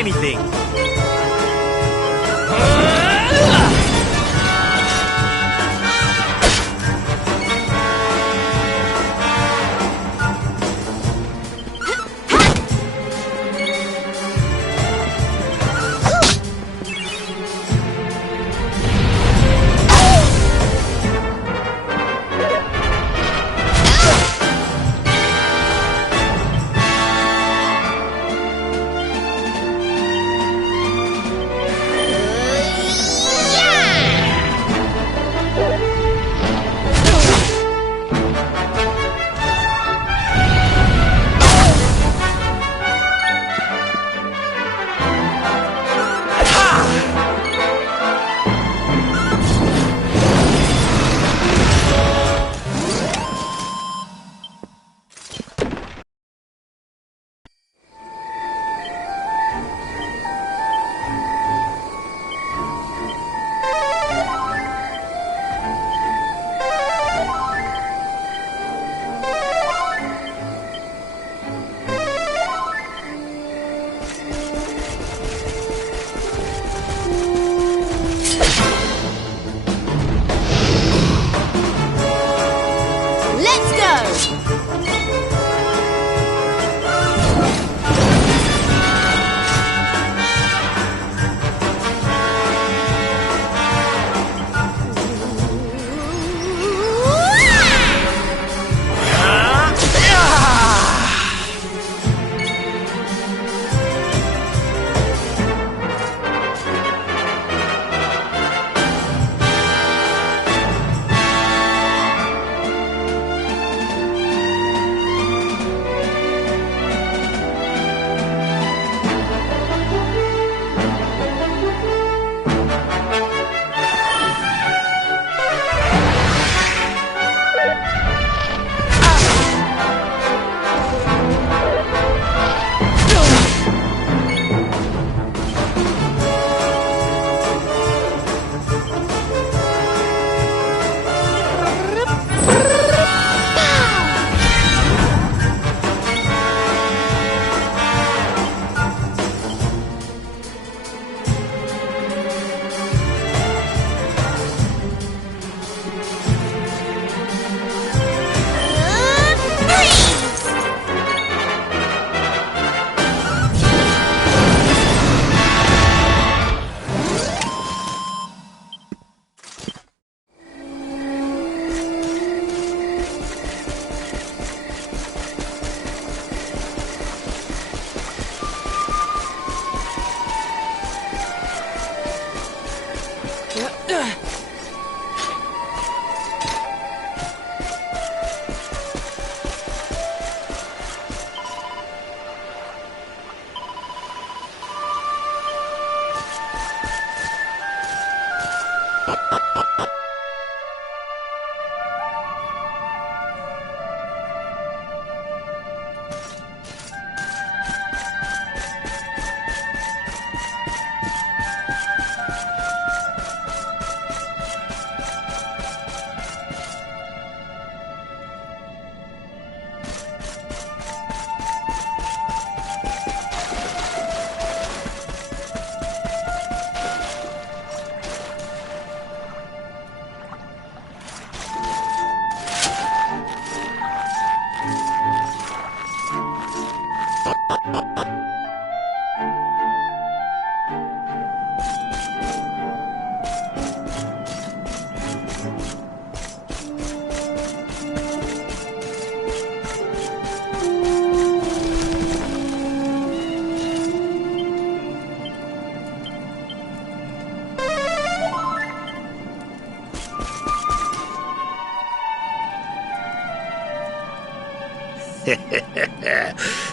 anything.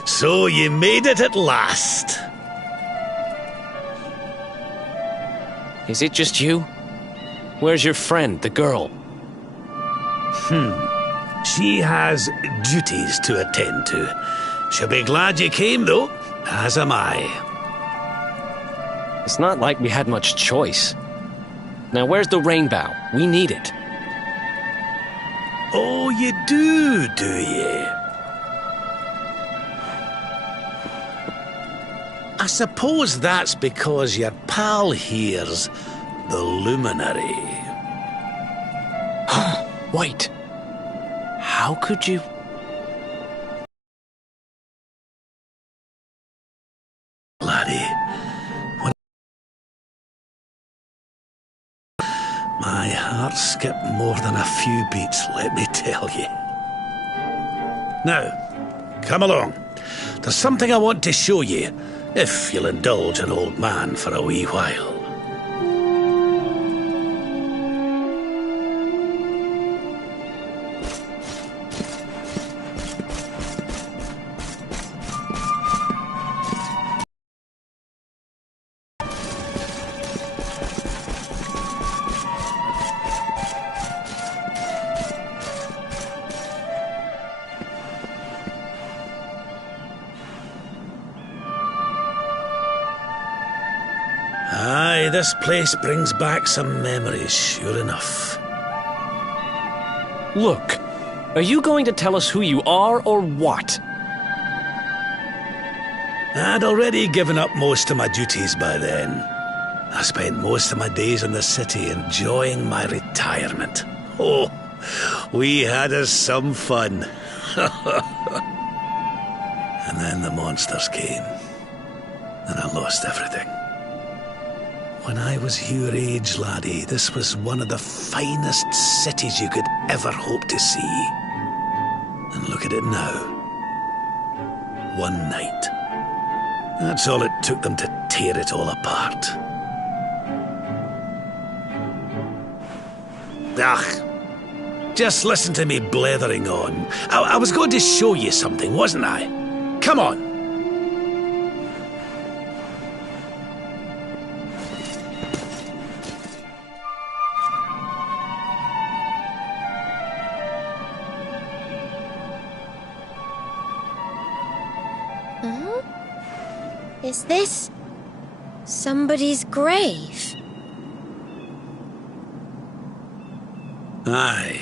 So you made it at last. Is it just you? Where's your friend, the girl? She has duties to attend to. She'll be glad you came, though, as am I. It's not like we had much choice. Now where's the rainbow? We need it. Oh, you do you? I suppose that's because your pal here's the Luminary. Wait. How could you... Laddie, when my heart skipped more than a few beats, let me tell you. Now, come along. There's something I want to show you, if you'll indulge an old man for a wee while. Aye, this place brings back some memories, sure enough. Look, are you going to tell us who you are or what? I'd already given up most of my duties by then. I spent most of my days in the city enjoying my retirement. Oh, we had us some fun. And then the monsters came, and I lost everything. When I was your age, laddie, this was one of the finest cities you could ever hope to see. And look at it now. One night. That's all it took them to tear it all apart. Ugh. Just listen to me blethering on. I was going to show you something, wasn't I? Come on. Is this somebody's grave? Aye.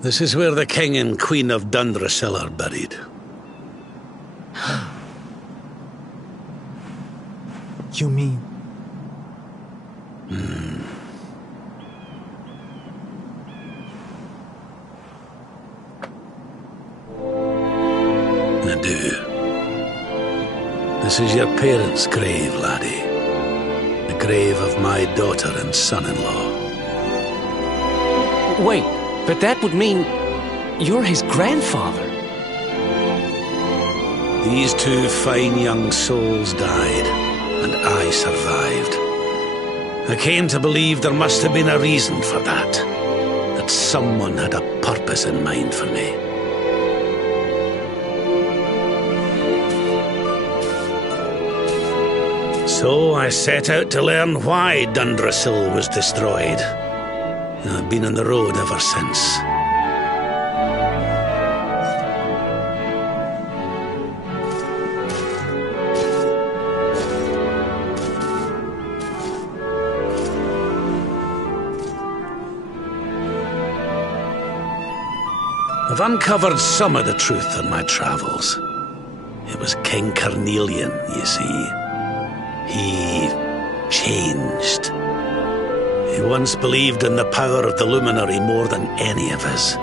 This is where the King and Queen of Dundrasil are buried. You mean... I do. This is your parents' grave, laddie. The grave of my daughter and son-in-law. Wait, but that would mean you're his grandfather. These two fine young souls died, and I survived. I came to believe there must have been a reason for that. That someone had a purpose in mind for me. So I set out to learn why Dundrasil was destroyed. And I've been on the road ever since. I've uncovered some of the truth in my travels. It was King Carnelian, you see. He changed. He once believed in the power of the Luminary more than any of us.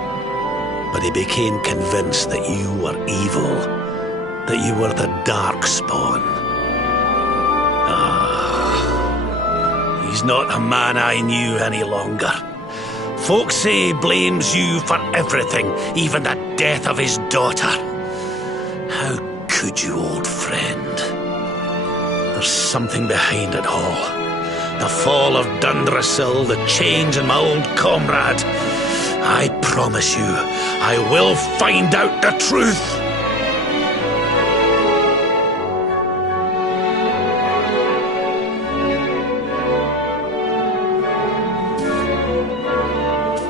But he became convinced that you were evil, that you were the Darkspawn. He's not a man I knew any longer. Folks say he blames you for everything, even the death of his daughter. How could you, old friend? There's something behind it all. The fall of Dundrasil, the change in my old comrade. I promise you, I will find out the truth.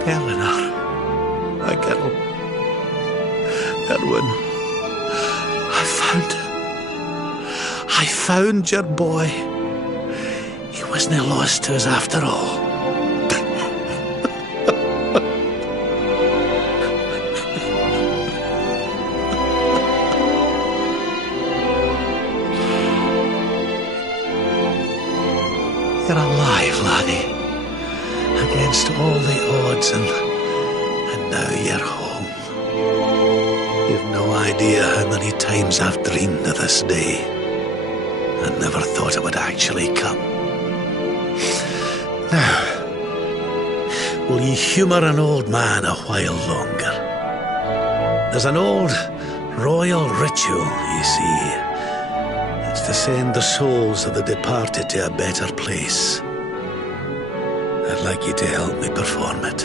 Eleanor, my girl. Erwin, I found your boy. He wasn't lost to us after all. You're alive, laddie. Against all the odds, and now you're home. You've no idea how many times I've dreamed of this day. I never thought it would actually come. Now, will you humour an old man a while longer? There's an old royal ritual, you see. It's to send the souls of the departed to a better place. I'd like you to help me perform it.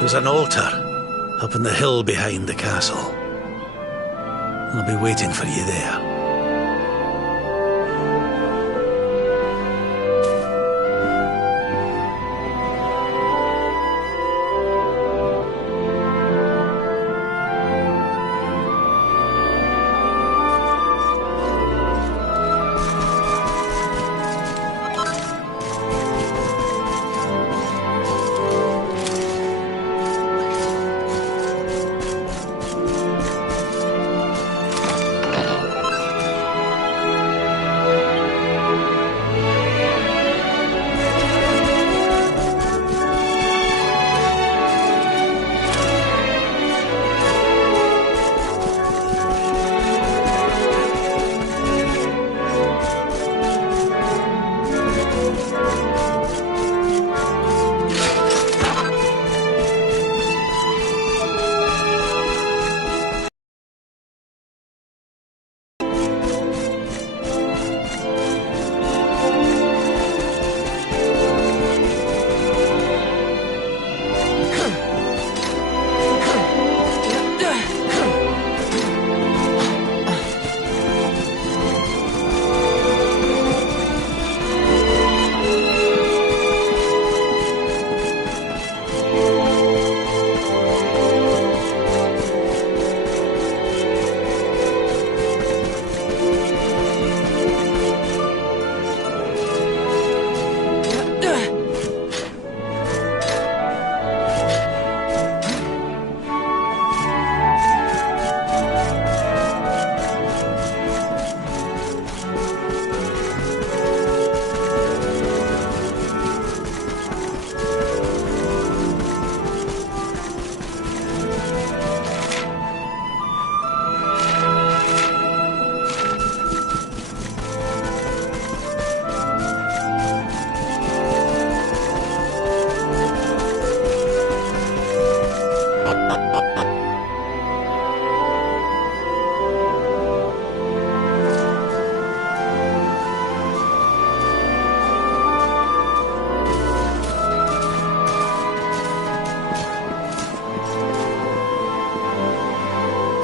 There's an altar up in the hill behind the castle. I'll be waiting for you there.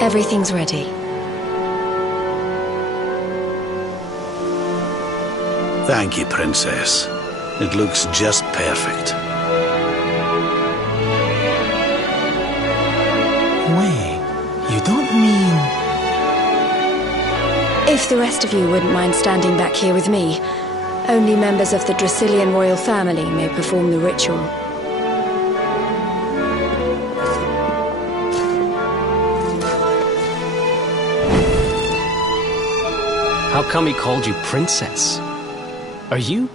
Everything's ready. Thank you, Princess. It looks just perfect. Wait, you don't mean... If the rest of you wouldn't mind standing back here with me, only members of the Dracilian royal family may perform the ritual. How come he called you princess? Are you?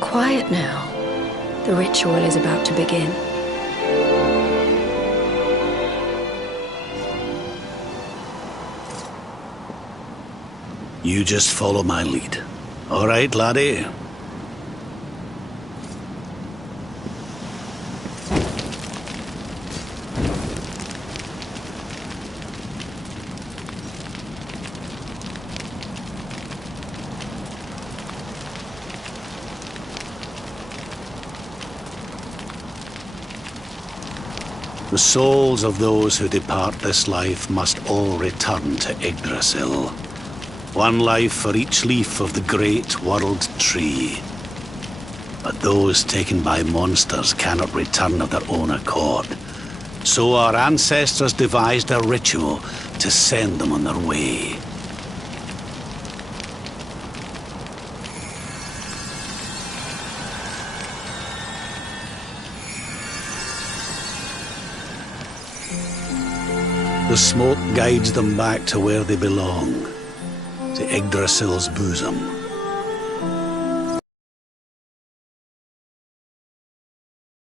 Quiet now. The ritual is about to begin. You just follow my lead. All right, laddie? The souls of those who depart this life must all return to Yggdrasil. One life for each leaf of the great world tree. But those taken by monsters cannot return of their own accord. So our ancestors devised a ritual to send them on their way. The smoke guides them back to where they belong, to Yggdrasil's bosom.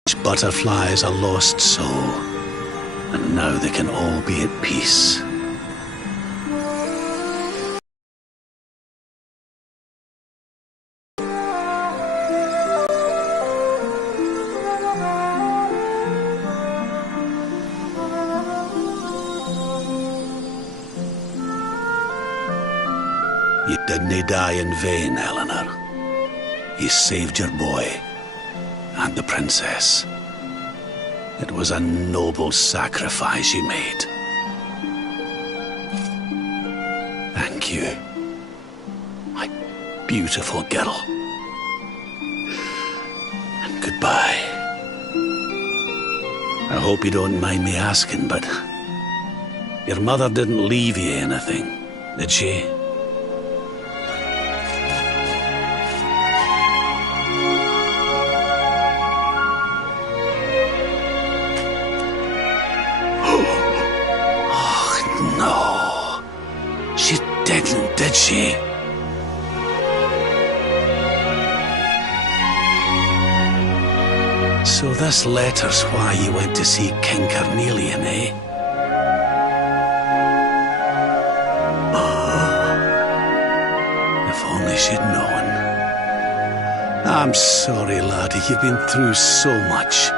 Each butterfly is a lost soul, and now they can all be at peace. You didn't die in vain, Eleanor. You saved your boy and the princess. It was a noble sacrifice you made. Thank you, my beautiful girl. And goodbye. I hope you don't mind me asking, but your mother didn't leave you anything, did she? She didn't, did she? So this letter's why you went to see King Carnelian, eh? Oh, if only she'd known. I'm sorry, laddie, you've been through so much.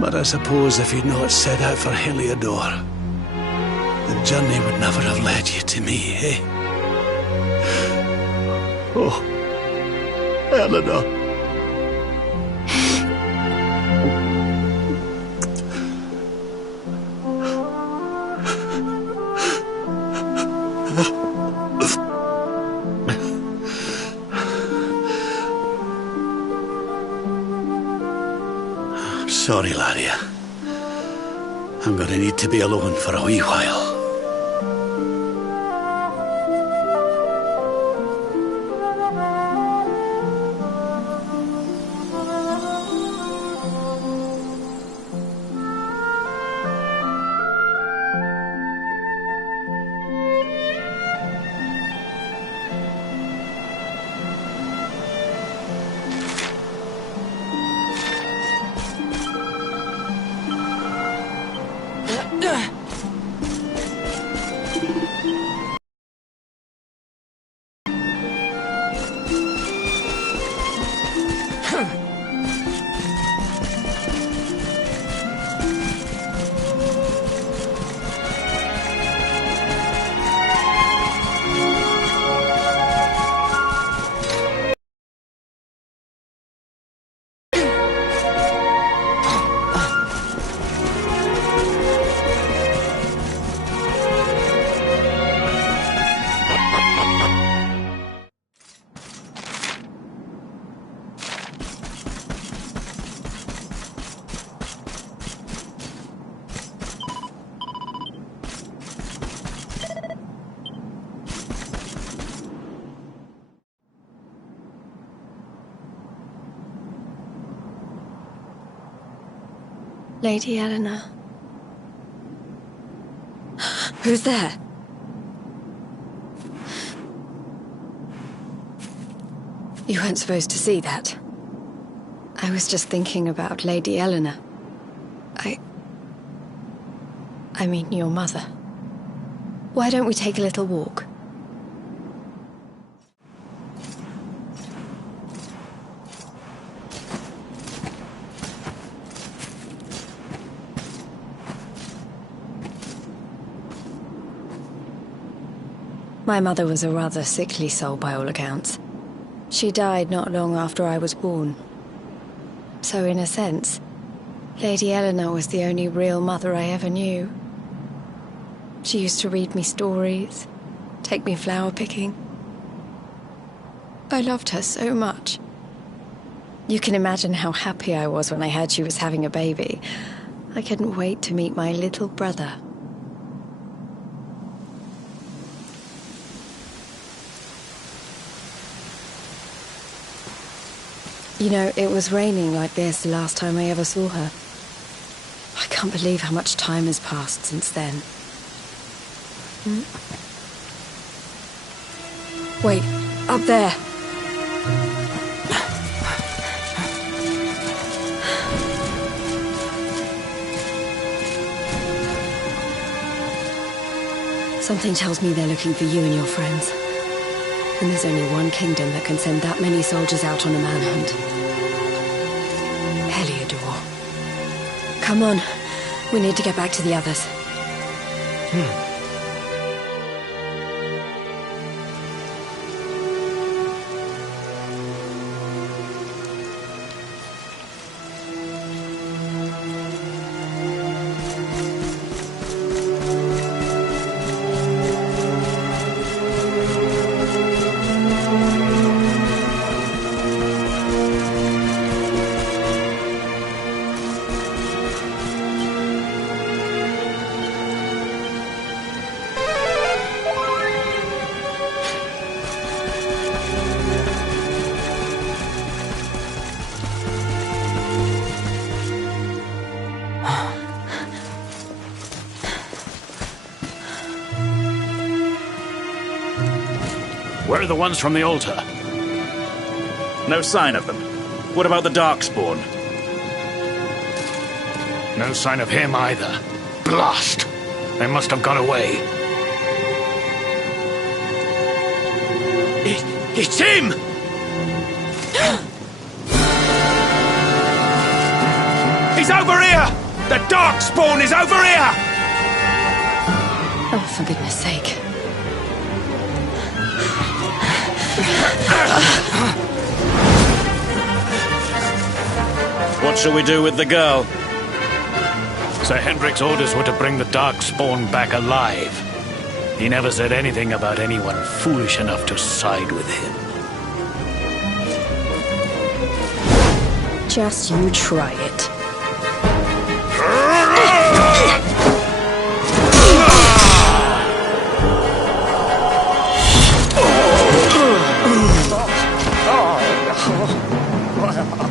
But I suppose if you'd not set out for Heliodor, the journey would never have led you to me, eh? Oh, Eleanor. I'm sorry, laddie. I'm gonna need to be alone for a wee while. Lady Eleanor. Who's there? You weren't supposed to see that. I was just thinking about Lady Eleanor. I mean, your mother. Why don't we take a little walk? My mother was a rather sickly soul by all accounts. She died not long after I was born. So in a sense, Lady Eleanor was the only real mother I ever knew. She used to read me stories, take me flower picking. I loved her so much. You can imagine how happy I was when I heard she was having a baby. I couldn't wait to meet my little brother. You know, it was raining like this the last time I ever saw her. I can't believe how much time has passed since then. Wait, up there. Something tells me they're looking for you and your friends. And there's only one kingdom that can send that many soldiers out on a manhunt. Heliodor. Come on. We need to get back to the others. Where are the ones from the altar? No sign of them. What about the Darkspawn? No sign of him either. Blast! They must have gone away. It's him! He's over here! The Darkspawn is over here! Oh, for goodness sake. What shall we do with the girl? Sir Hendrik's orders were to bring the Darkspawn back alive. He never said anything about anyone foolish enough to side with him. Just you try it.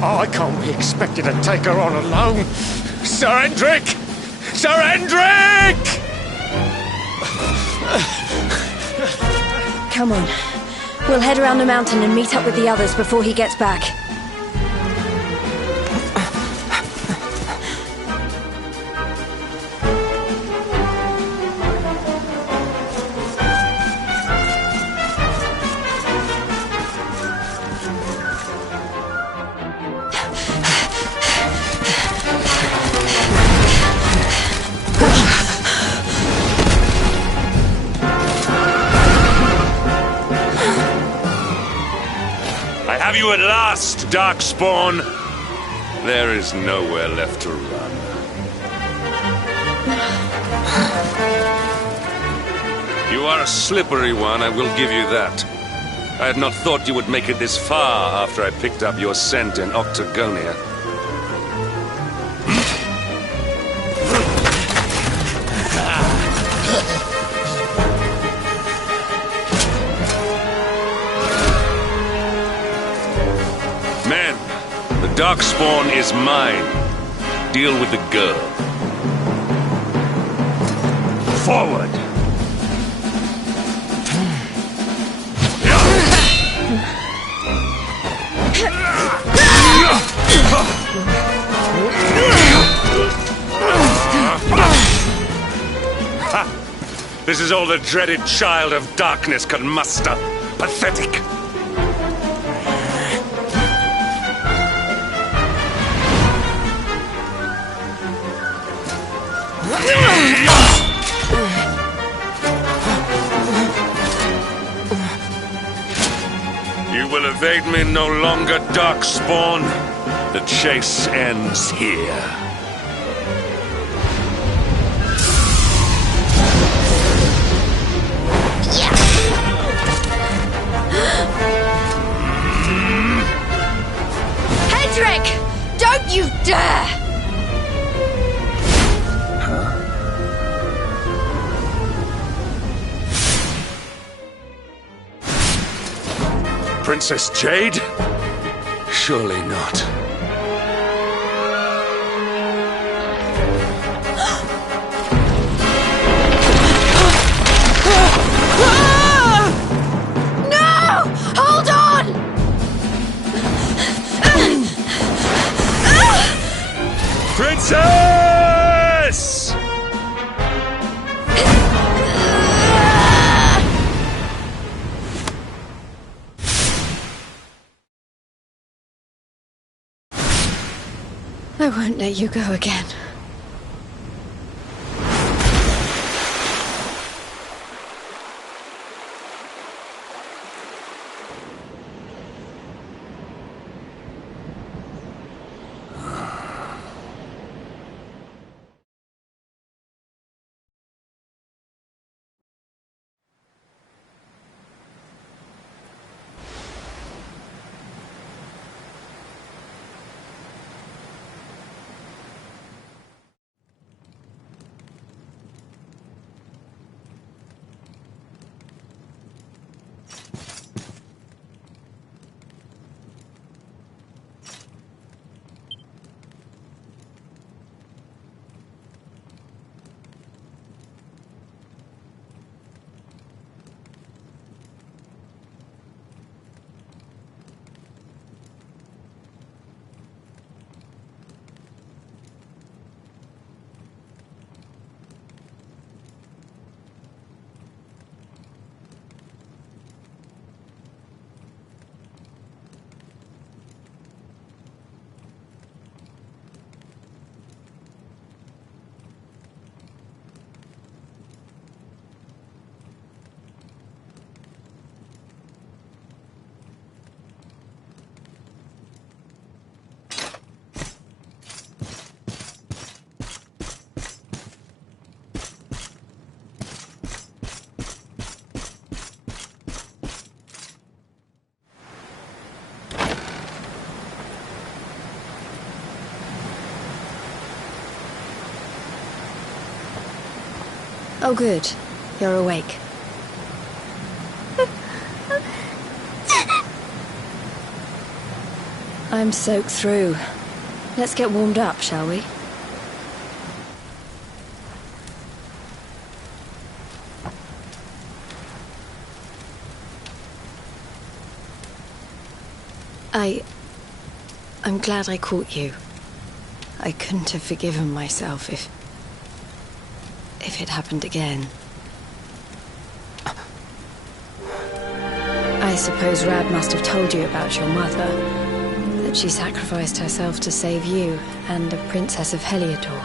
I can't be expected to take her on alone. Sir Hendrik! Sir Hendrik! Come on. We'll head around the mountain and meet up with the others before he gets back. Have you at last, Darkspawn? There is nowhere left to run. You are a slippery one, I will give you that. I had not thought you would make it this far after I picked up your scent in Octagonia. Men, the Darkspawn is mine. Deal with the girl. Forward! This is all the dreaded child of darkness can muster. Pathetic! You will evade me no longer, Darkspawn. The chase ends here. Hendrik! Don't you dare! Princess Jade? Surely not. won't let you go again. Oh, good. You're awake. I'm soaked through. Let's get warmed up, shall we? I'm glad I caught you. I couldn't have forgiven myself if it happened again. I suppose Rab must have told you about your mother, that she sacrificed herself to save you and the Princess of Heliodor.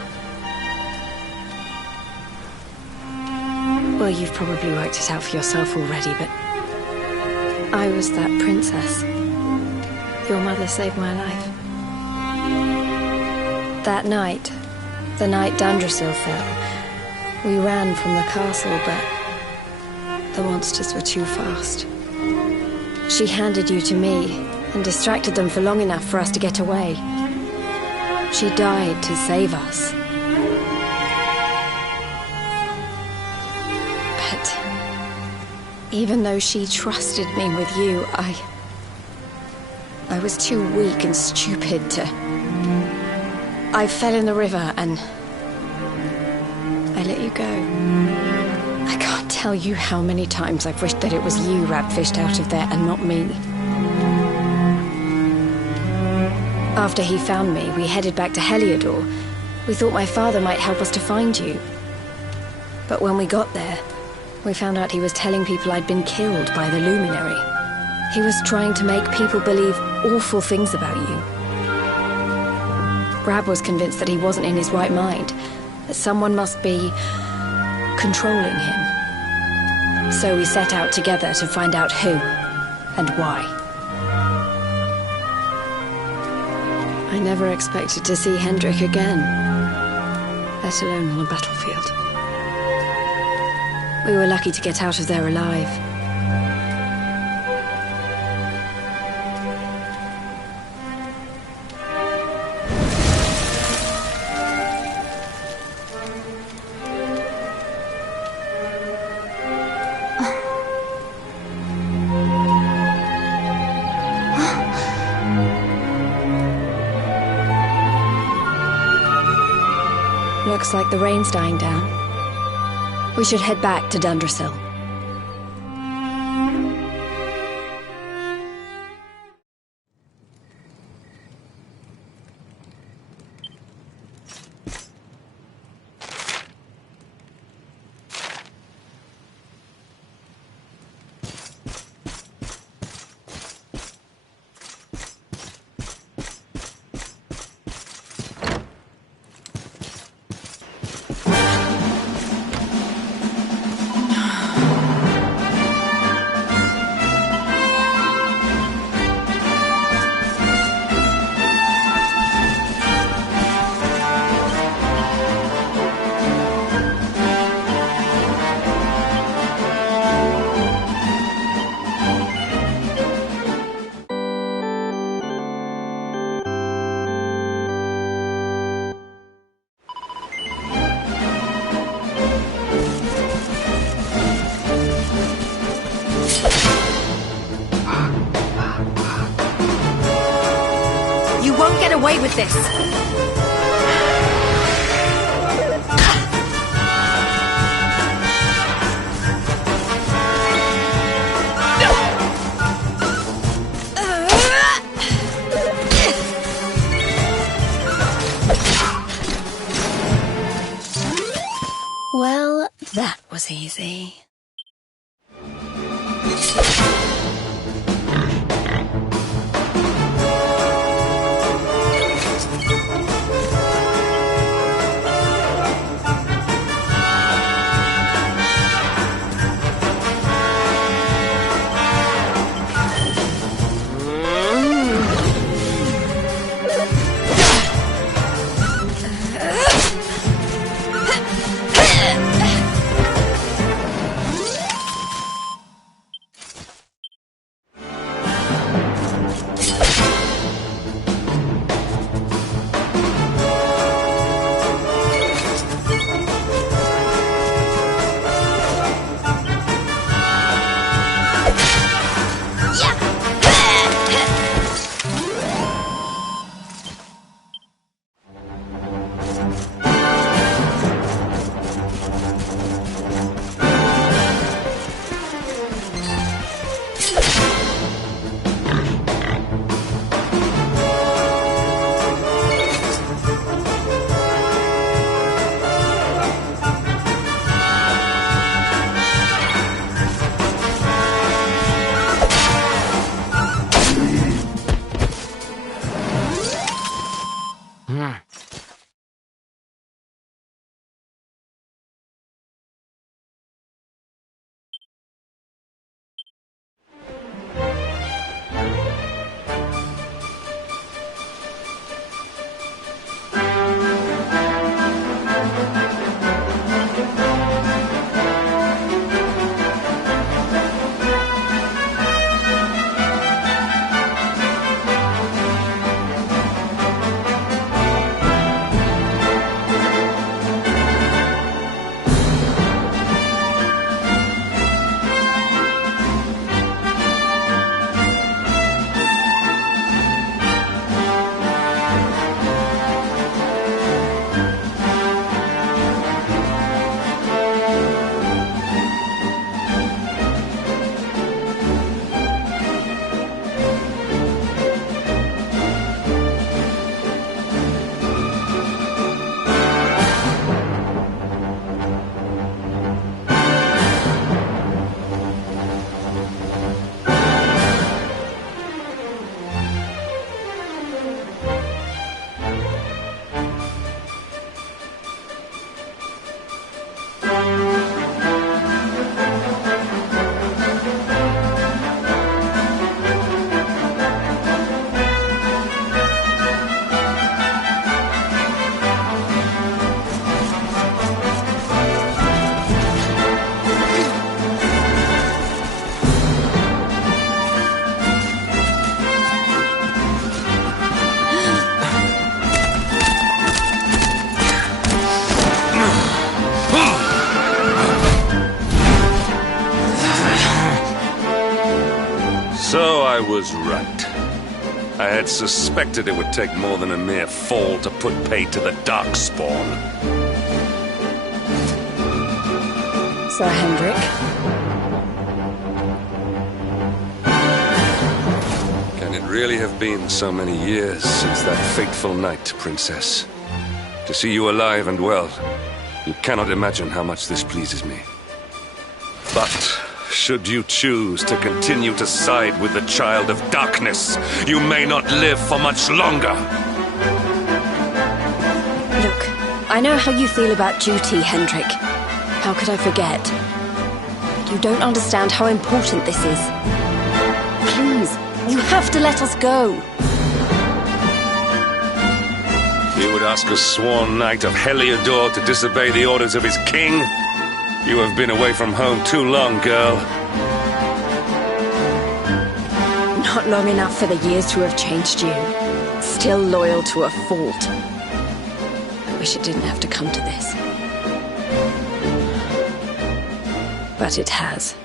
Well, you've probably worked it out for yourself already, but I was that princess. Your mother saved my life. That night, the night Dundrasil fell, we ran from the castle, but the monsters were too fast. She handed you to me and distracted them for long enough for us to get away. She died to save us. But even though she trusted me with you, I was too weak and stupid to... I fell in the river and I let you go. I can't tell you how many times I've wished that it was you Rab fished out of there and not me. After he found me, we headed back to Heliodor. We thought my father might help us to find you. But when we got there, we found out he was telling people I'd been killed by the Luminary. He was trying to make people believe awful things about you. Rab was convinced that he wasn't in his right mind, that someone must be controlling him. So we set out together to find out who and why. I never expected to see Hendrik again, let alone on a battlefield. We were lucky to get out of there alive. Looks like the rain's dying down. We should head back to Dundrasil. away with this! Well, that was easy. So I was right. I had suspected it would take more than a mere fall to put pay to the Darkspawn. Sir Hendrik? Can it really have been so many years since that fateful night, Princess? To see you alive and well, you cannot imagine how much this pleases me. But should you choose to continue to side with the Child of Darkness, you may not live for much longer. Look, I know how you feel about duty, Hendrik. How could I forget? You don't understand how important this is. Please, you have to let us go. You would ask a sworn knight of Heliodor to disobey the orders of his king? You have been away from home too long, girl. Not long enough for the years to have changed you. Still loyal to a fault. I wish it didn't have to come to this. But it has.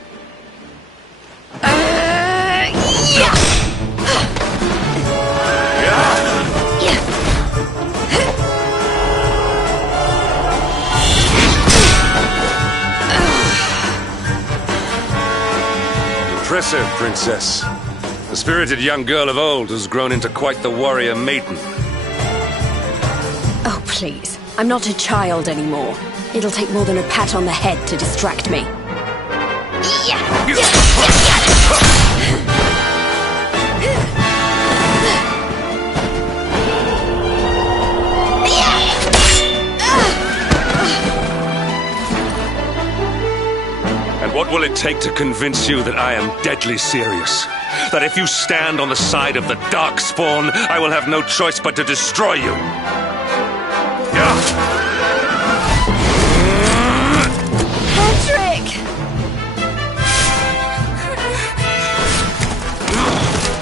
Yeah! impressive, Princess. The spirited young girl of old has grown into quite the warrior maiden. Oh, please. I'm not a child anymore. It'll take more than a pat on the head to distract me. And what will it take to convince you that I am deadly serious? That if you stand on the side of the Darkspawn, I will have no choice but to destroy you? Patrick!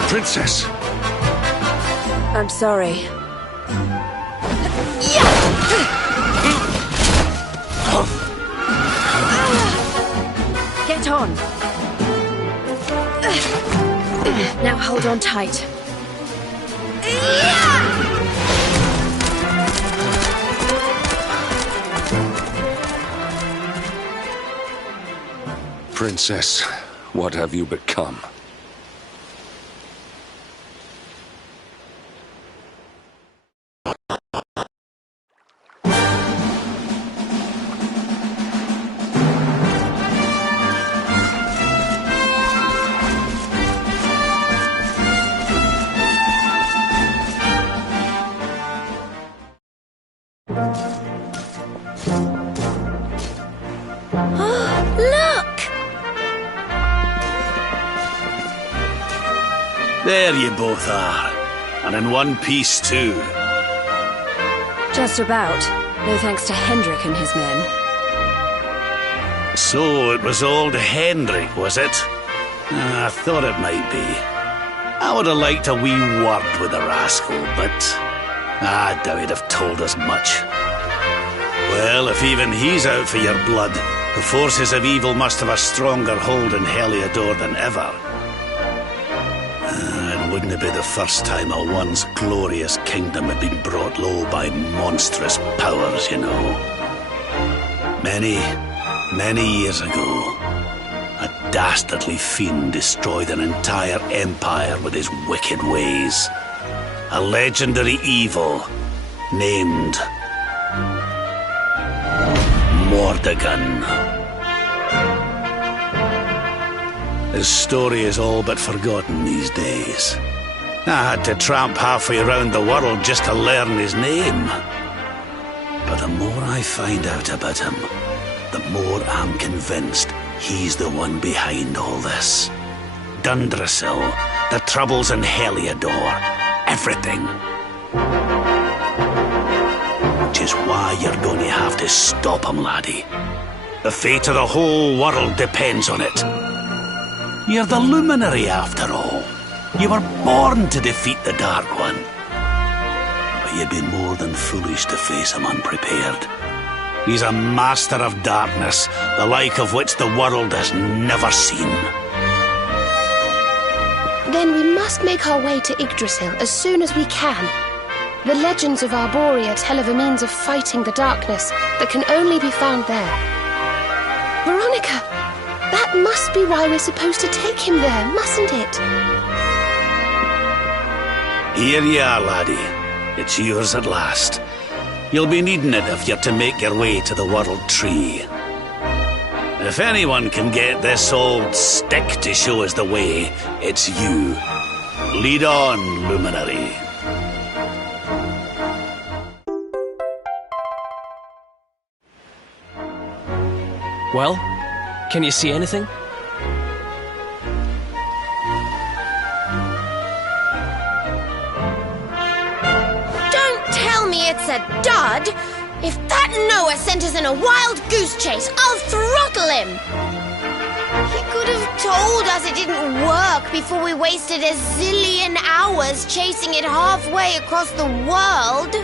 Princess! I'm sorry. Get on. Now hold on tight. Princess, what have you become? There you both are. And in one piece, too. Just about. No thanks to Hendrik and his men. So it was old Hendrik, was it? I thought it might be. I would have liked a wee word with the rascal, but I doubt he'd have told us much. Well, if even he's out for your blood, the forces of evil must have a stronger hold in Heliodor than ever. It wouldn't be the first time a once glorious kingdom had been brought low by monstrous powers, you know. Many years ago, a dastardly fiend destroyed an entire empire with his wicked ways. A legendary evil named Mordegon. His story is all but forgotten these days. I had to tramp halfway around the world just to learn his name. But the more I find out about him, the more I'm convinced he's the one behind all this. Dundrasil, the troubles in Heliodor, everything. Which is why you're going to have to stop him, laddie. The fate of the whole world depends on it. You're the Luminary, after all. You were born to defeat the Dark One. But you'd be more than foolish to face him unprepared. He's a master of darkness, the like of which the world has never seen. Then we must make our way to Yggdrasil as soon as we can. The legends of Arborea tell of a means of fighting the darkness that can only be found there. Veronica! That must be why we're supposed to take him there, mustn't it? Here you are, laddie. It's yours at last. You'll be needing it if you're to make your way to the World Tree. If anyone can get this old stick to show us the way, it's you. Lead on, Luminary. Well, can you see anything? Don't tell me it's a dud! If that Noah sent us in a wild goose chase, I'll throttle him! He could have told us it didn't work before we wasted a zillion hours chasing it halfway across the world.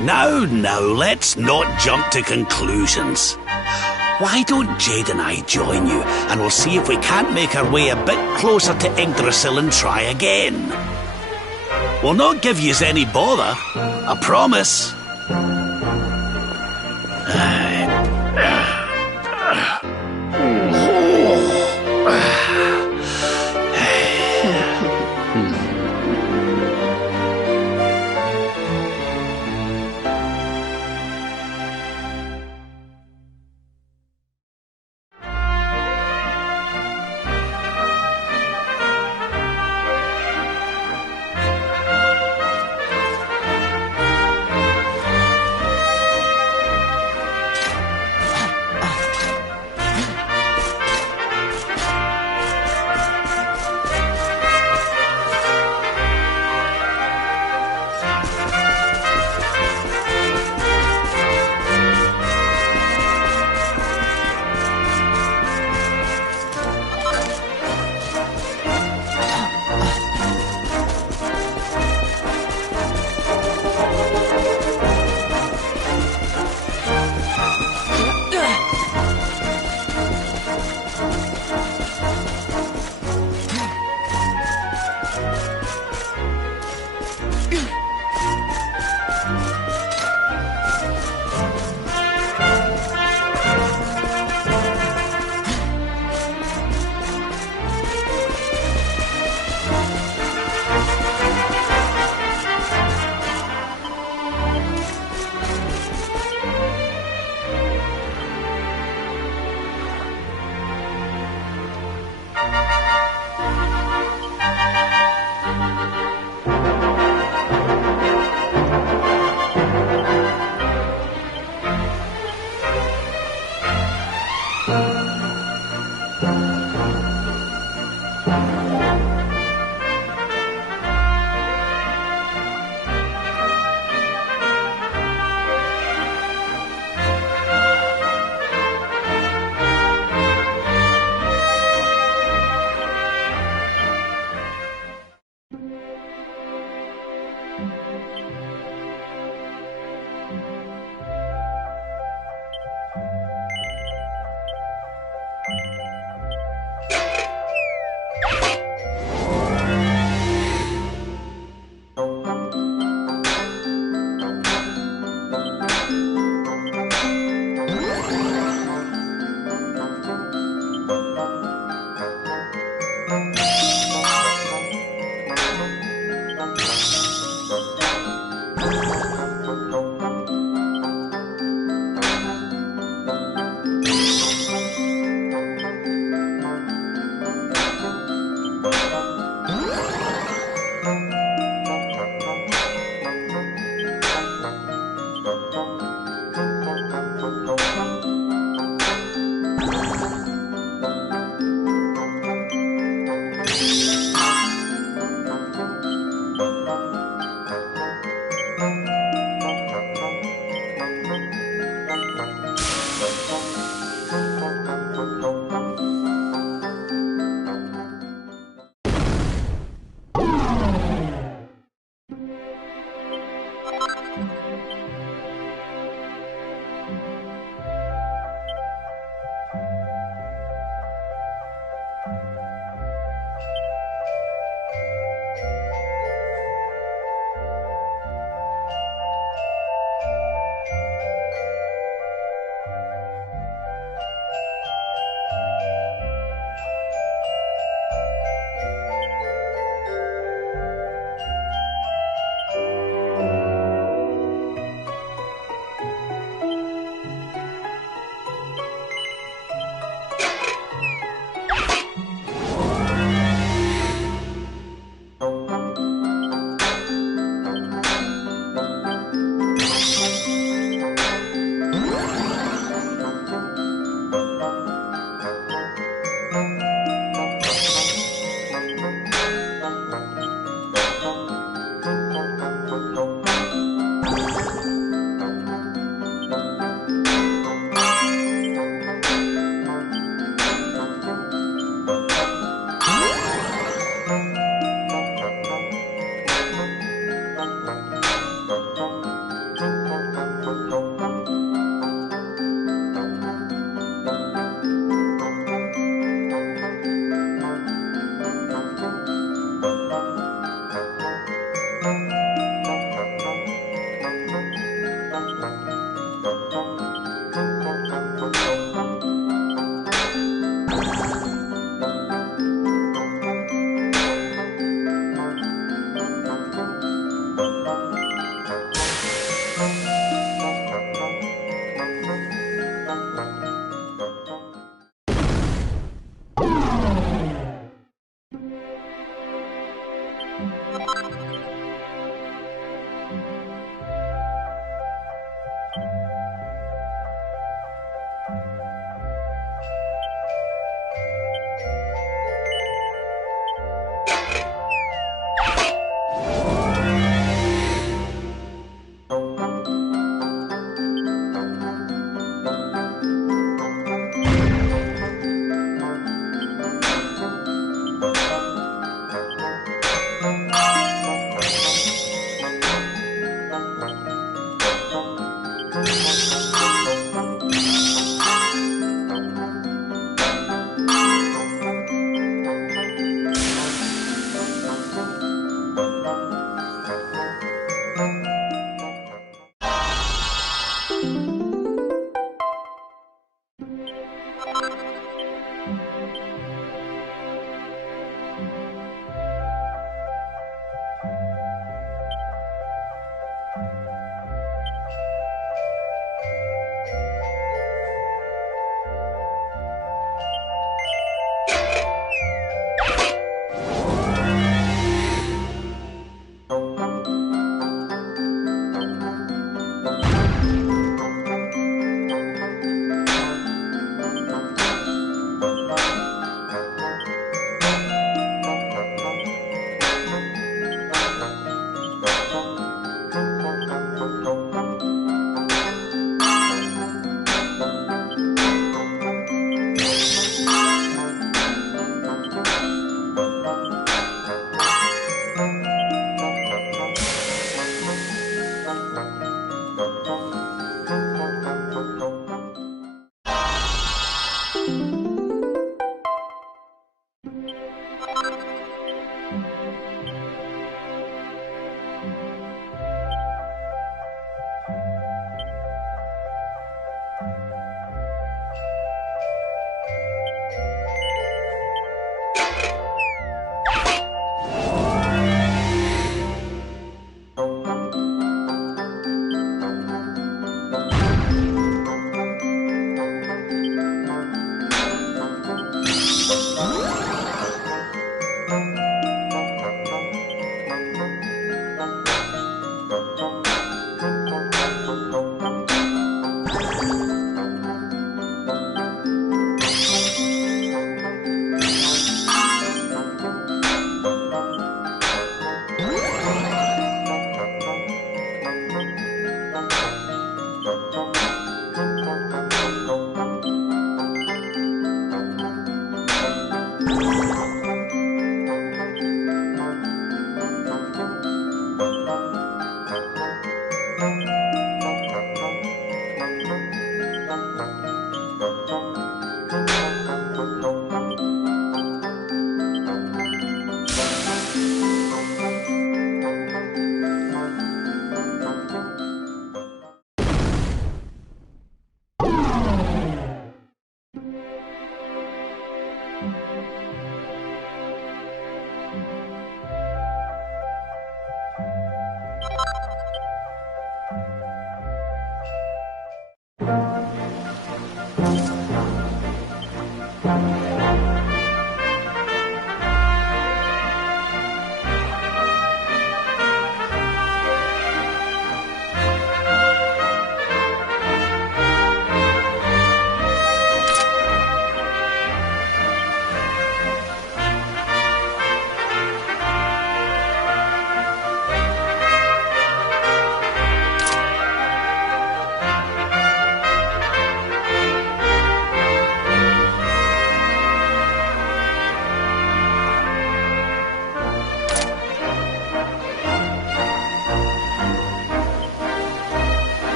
Now, let's not jump to conclusions. Why don't Jade and I join you, and we'll see if we can't make our way a bit closer to Yggdrasil and try again. We'll not give yous any bother, I promise.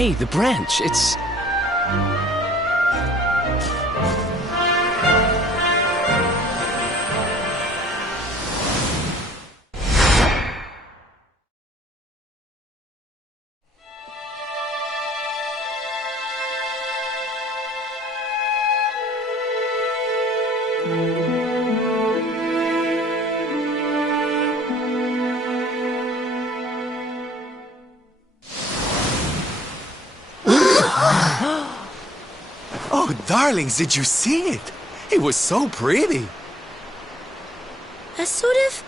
Hey, the branch, it's... Oh, darlings, did you see it? It was so pretty. A sort of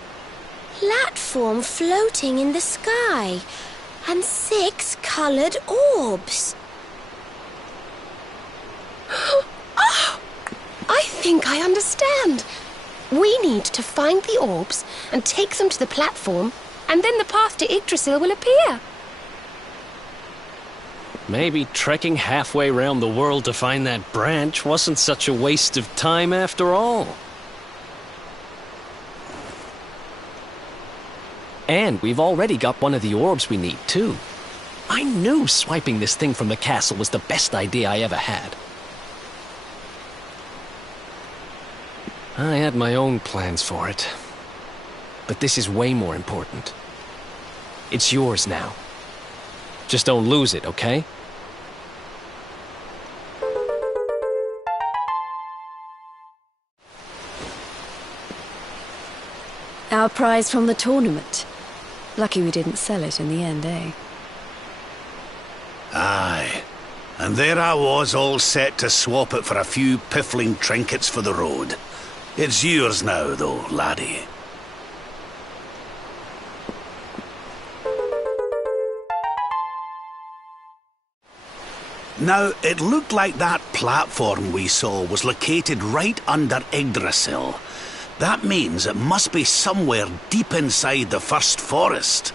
platform floating in the sky, and 6 coloured orbs. Oh, I think I understand. We need to find the orbs and take them to the platform, and then the path to Yggdrasil will appear. Maybe trekking halfway around the world to find that branch wasn't such a waste of time after all. And we've already got one of the orbs we need, too. I knew swiping this thing from the castle was the best idea I ever had. I had my own plans for it. But this is way more important. It's yours now. Just don't lose it, okay? Our prize from the tournament. Lucky we didn't sell it in the end, eh? Aye. And there I was, all set to swap it for a few piffling trinkets for the road. It's yours now, though, laddie. Now, it looked like that platform we saw was located right under Yggdrasil. That means it must be somewhere deep inside the First Forest.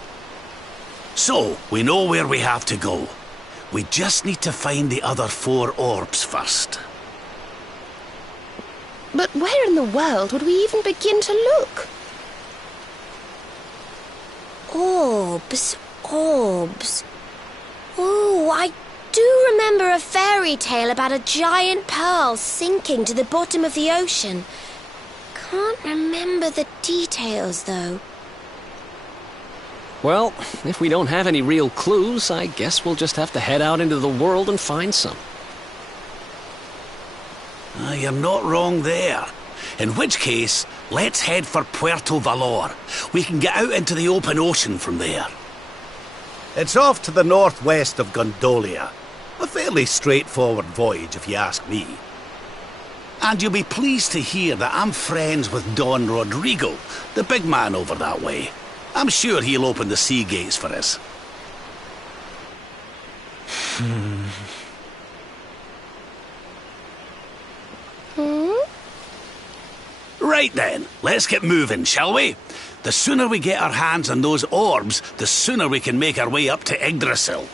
So, we know where we have to go. We just need to find the other 4 orbs first. But where in the world would we even begin to look? Orbs, orbs. Oh, I do remember a fairy tale about a giant pearl sinking to the bottom of the ocean. Can't remember the details, though. Well, if we don't have any real clues, I guess we'll just have to head out into the world and find some. You're not wrong there. In which case, let's head for Puerto Valor. We can get out into the open ocean from there. It's off to the northwest of Gondolia. A fairly straightforward voyage, if you ask me. And you'll be pleased to hear that I'm friends with Don Rodrigo, the big man over that way. I'm sure he'll open the sea gates for us. Right then, let's get moving, shall we? The sooner we get our hands on those orbs, the sooner we can make our way up to Yggdrasil.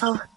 beautiful.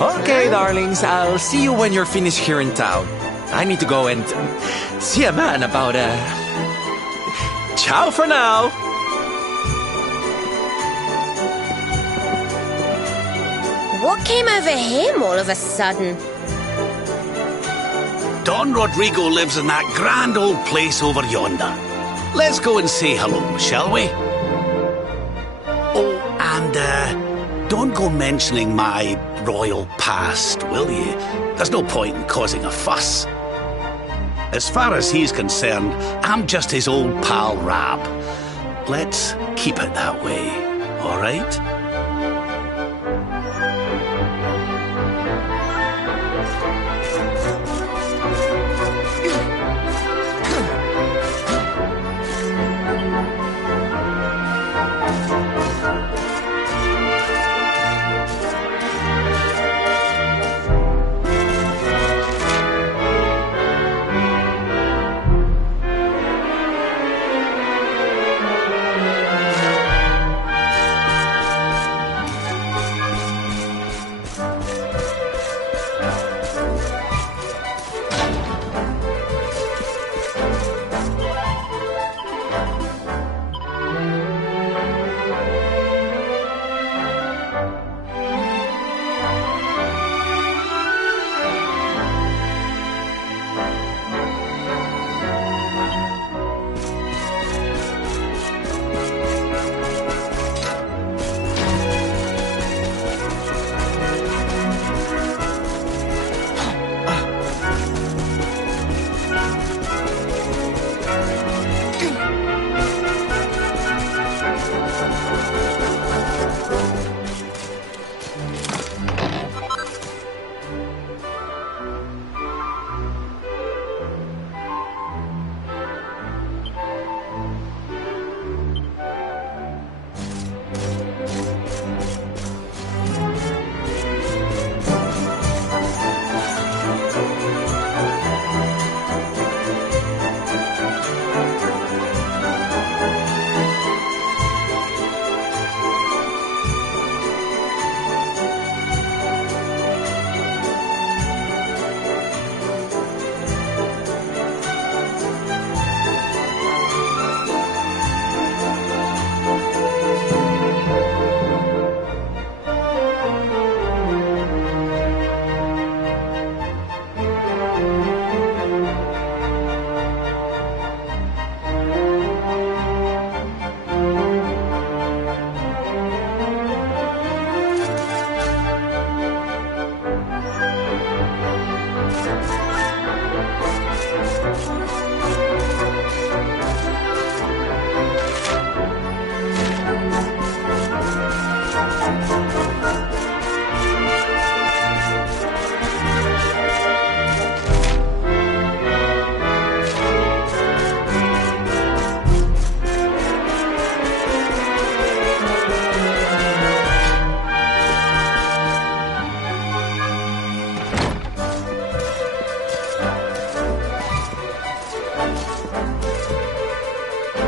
Okay, darlings, I'll see you when you're finished here in town. I need to go and see a man about Ciao for now! What came over him all of a sudden? Don Rodrigo lives in that grand old place over yonder. Let's go and say hello, shall we? Oh, and don't go mentioning my royal past, will you? There's no point in causing a fuss. As far as he's concerned, I'm just his old pal Rab. Let's keep it that way, all right?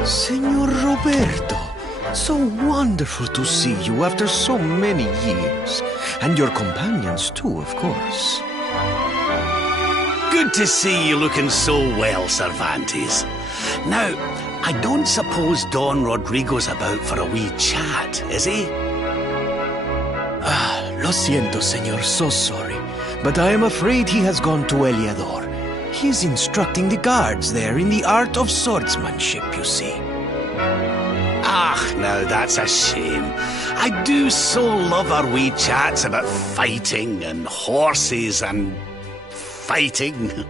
Senor Roberto, so wonderful to see you after so many years. And your companions too, of course. Good to see you looking so well, Cervantes. Now, I don't suppose Don Rodrigo's about for a wee chat, is he? Lo siento, senor, so sorry. But I am afraid he has gone to Eliador. He is instructing the guards there in the art of swordsmanship, you see. Ah, now that's a shame. I do so love our wee chats about fighting and horses and fighting.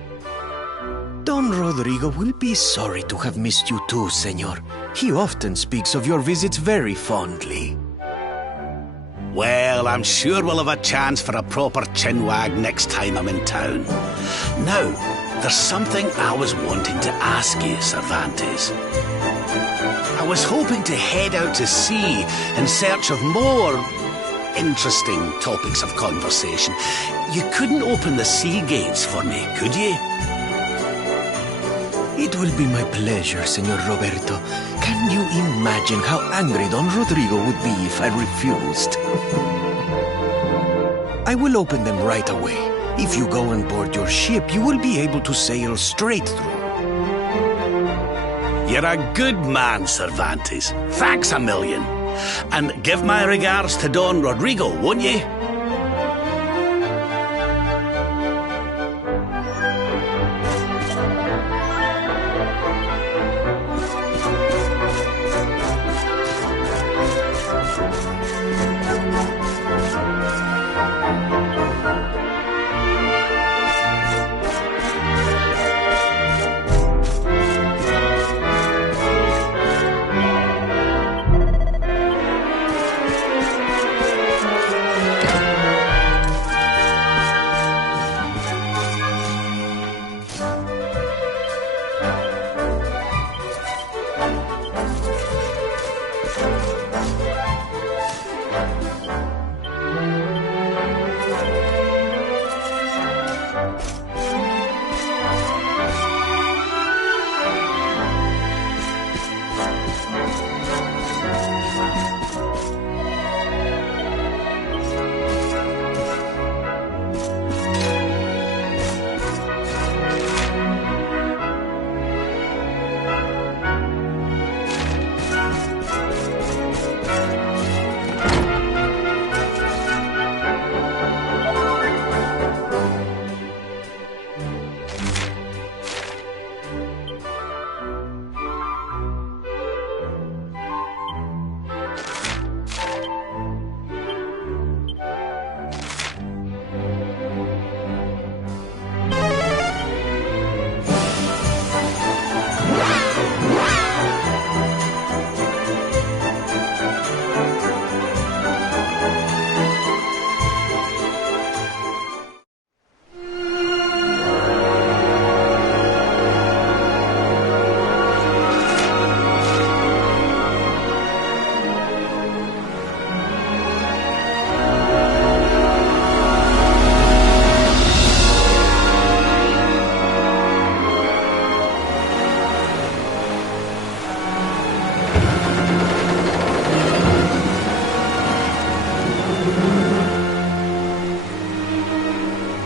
Don Rodrigo will be sorry to have missed you too, senor. He often speaks of your visits very fondly. Well, I'm sure we'll have a chance for a proper chinwag next time I'm in town. Now, there's something I was wanting to ask you, Cervantes. I was hoping to head out to sea in search of more interesting topics of conversation. You couldn't open the sea gates for me, could you? It will be my pleasure, Senor Roberto. Can you imagine how angry Don Rodrigo would be if I refused? I will open them right away. If you go on board your ship, you will be able to sail straight through. You're a good man, Cervantes. Thanks a million. And give my regards to Don Rodrigo, won't ye?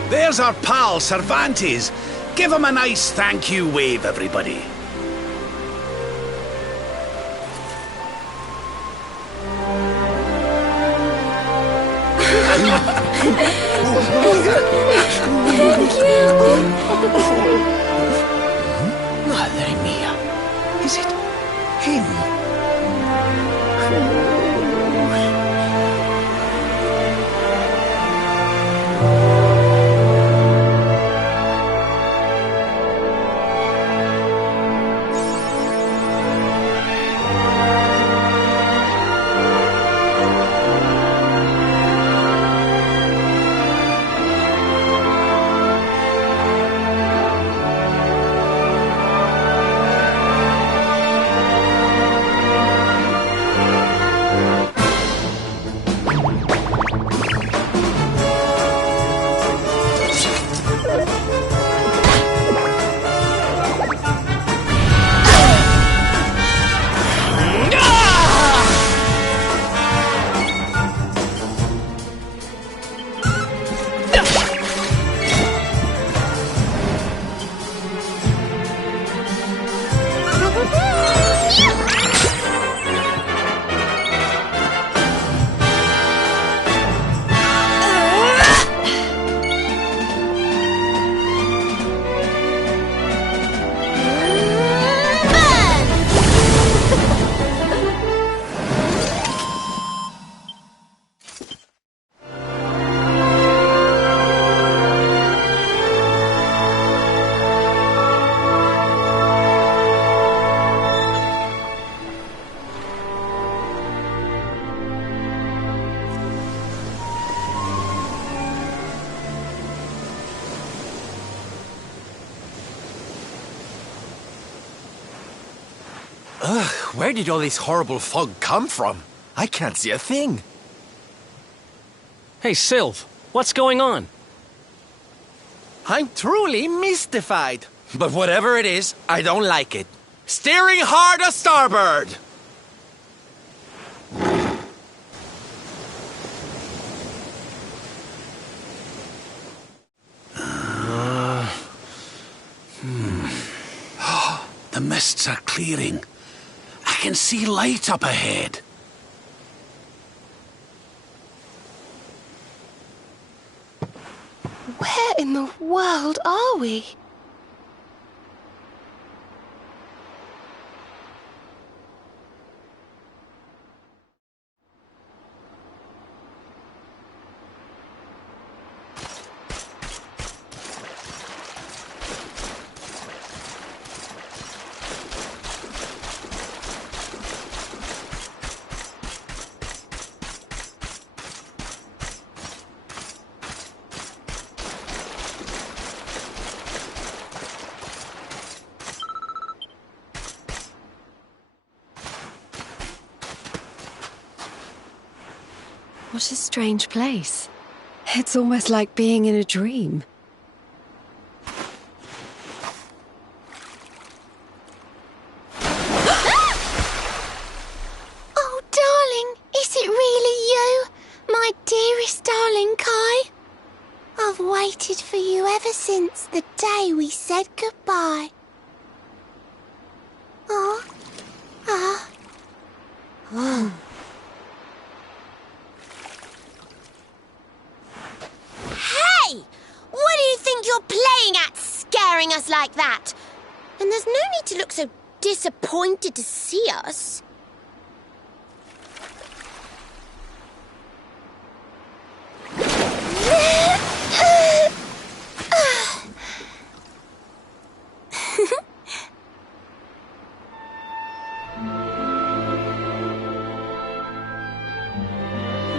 There's our pal, Cervantes. Give him a nice thank you wave, everybody. Madre mia. Is it him? Ugh, where did all this horrible fog come from? I can't see a thing. Hey, Sylv, what's going on? I'm truly mystified. But whatever it is, I don't like it. Steering hard a starboard! The mists are clearing. I can see light up ahead. Where in the world are we? What a strange place. It's almost like being in a dream. Oh, darling, is it really you? My dearest darling Kai? I've waited for you ever since the day we said goodbye. Oh. Hey! What do you think you're playing at, scaring us like that? And there's no need to look so disappointed to see us.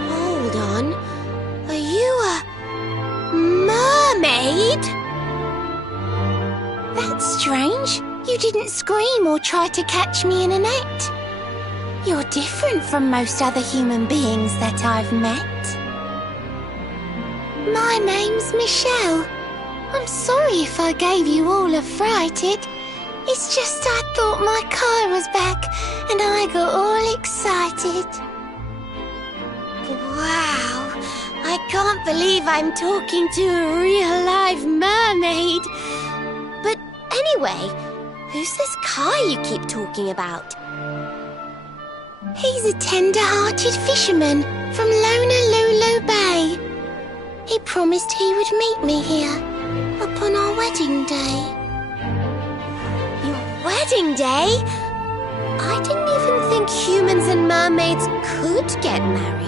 Hold on. Are you a mermaid? That's strange. You didn't scream or try to catch me in a net. You're different from most other human beings that I've met. My name's Michelle. I'm sorry if I gave you all a fright. It's just I thought my Kai was back and I got all excited. Wow, I can't believe I'm talking to a real live mermaid. But anyway, who's this Kai you keep talking about? He's a tender-hearted fisherman from Honolulu Bay. He promised he would meet me here upon our wedding day. Your wedding day? I didn't even think humans and mermaids could get married.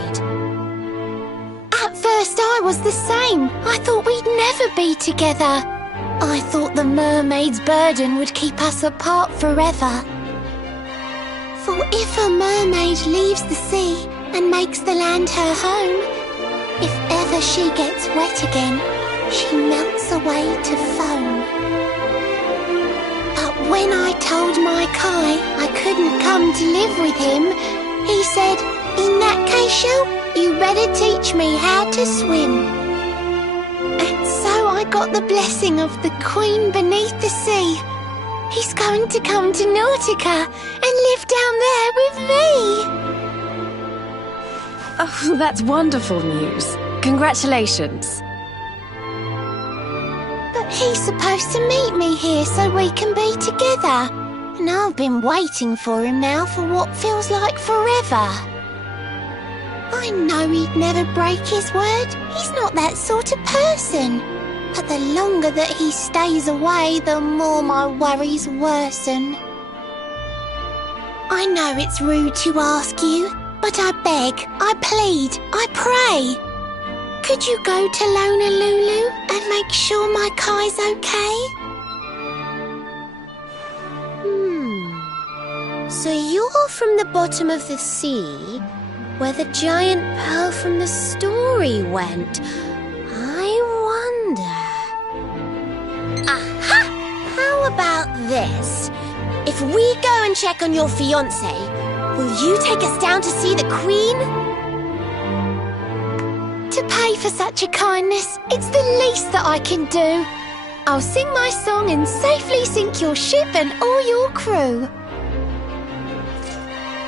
At first I was the same. I thought we'd never be together. I thought the mermaid's burden would keep us apart forever. For if a mermaid leaves the sea and makes the land her home, if ever she gets wet again, she melts away to foam. But when I told my Kai I couldn't come to live with him, he said, "In that case, Shell, you better teach me how to swim." And so I got the blessing of the Queen beneath the sea. He's going to come to Nautica and live down there with me. Oh, that's wonderful news. Congratulations. But he's supposed to meet me here so we can be together. And I've been waiting for him now for what feels like forever. I know he'd never break his word. He's not that sort of person. But the longer that he stays away, the more my worries worsen. I know it's rude to ask you, but I beg, I plead, I pray. Could you go to Honolulu and make sure my Kai's okay? So you're from the bottom of the sea, where the giant pearl from the story went. I wonder... Aha! How about this? If we go and check on your fiancé, will you take us down to see the Queen? To pay for such a kindness, it's the least that I can do. I'll sing my song and safely sink your ship and all your crew.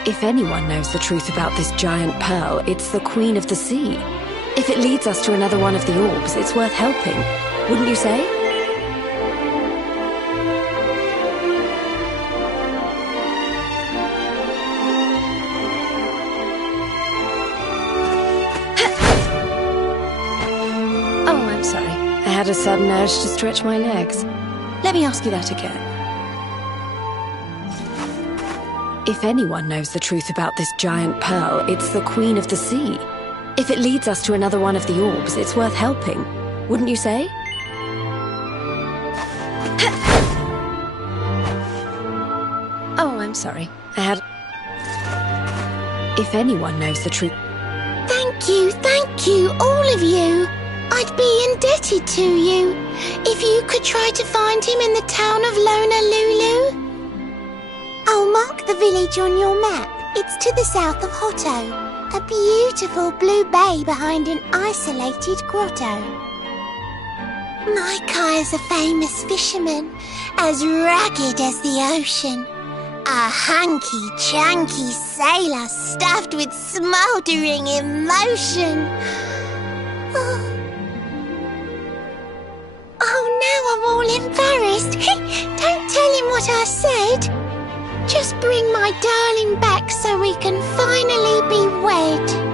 If anyone knows the truth about this giant pearl, it's the Queen of the Sea. If it leads us to another one of the orbs, it's worth helping. Wouldn't you say? sorry. I had a sudden urge to stretch my legs. Let me ask you that again. If anyone knows the truth about this giant pearl, it's the Queen of the Sea. If it leads us to another one of the orbs, it's worth helping. Wouldn't you say? Oh, I'm sorry. I had... If anyone knows the truth... Thank you, all of you. I'd be indebted to you. If you could try to find him in the town of Lonalulu. I'll mark the village on your map. It's to the south of Hotto. A beautiful blue bay behind an isolated grotto. My Kai's a famous fisherman, as rugged as the ocean. A hanky-chanky sailor stuffed with smouldering emotion. Oh, now I'm all embarrassed. Don't tell him what I said. Just bring my darling back so we can finally be wed.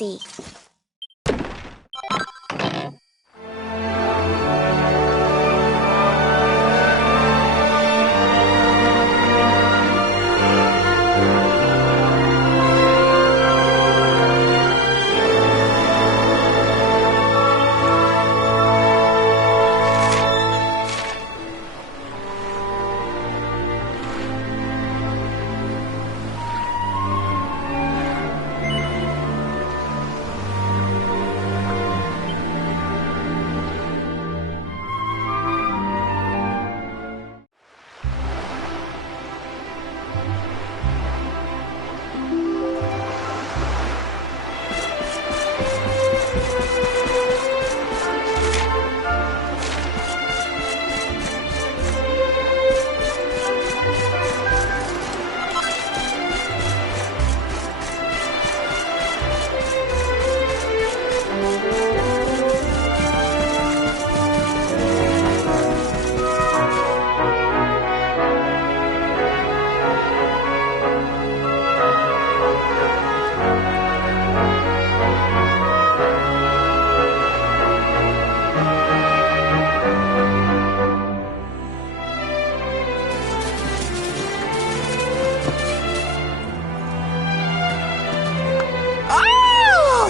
sea.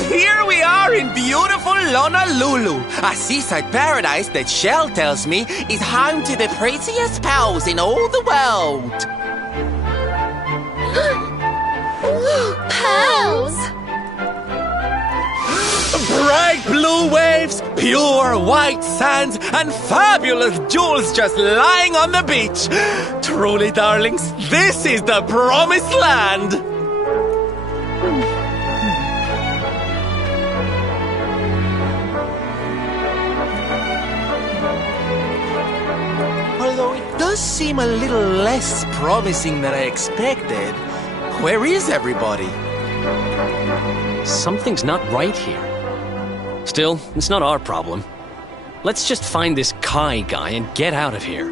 Here we are in beautiful Honolulu, a seaside paradise that Shell tells me is home to the prettiest pearls in all the world. Pearls! Bright blue waves, pure white sands, and fabulous jewels just lying on the beach. Truly, darlings, this is the promised land. Although it does seem a little less promising than I expected. Where is everybody? Something's not right here. Still, it's not our problem. Let's just find this Kai guy and get out of here.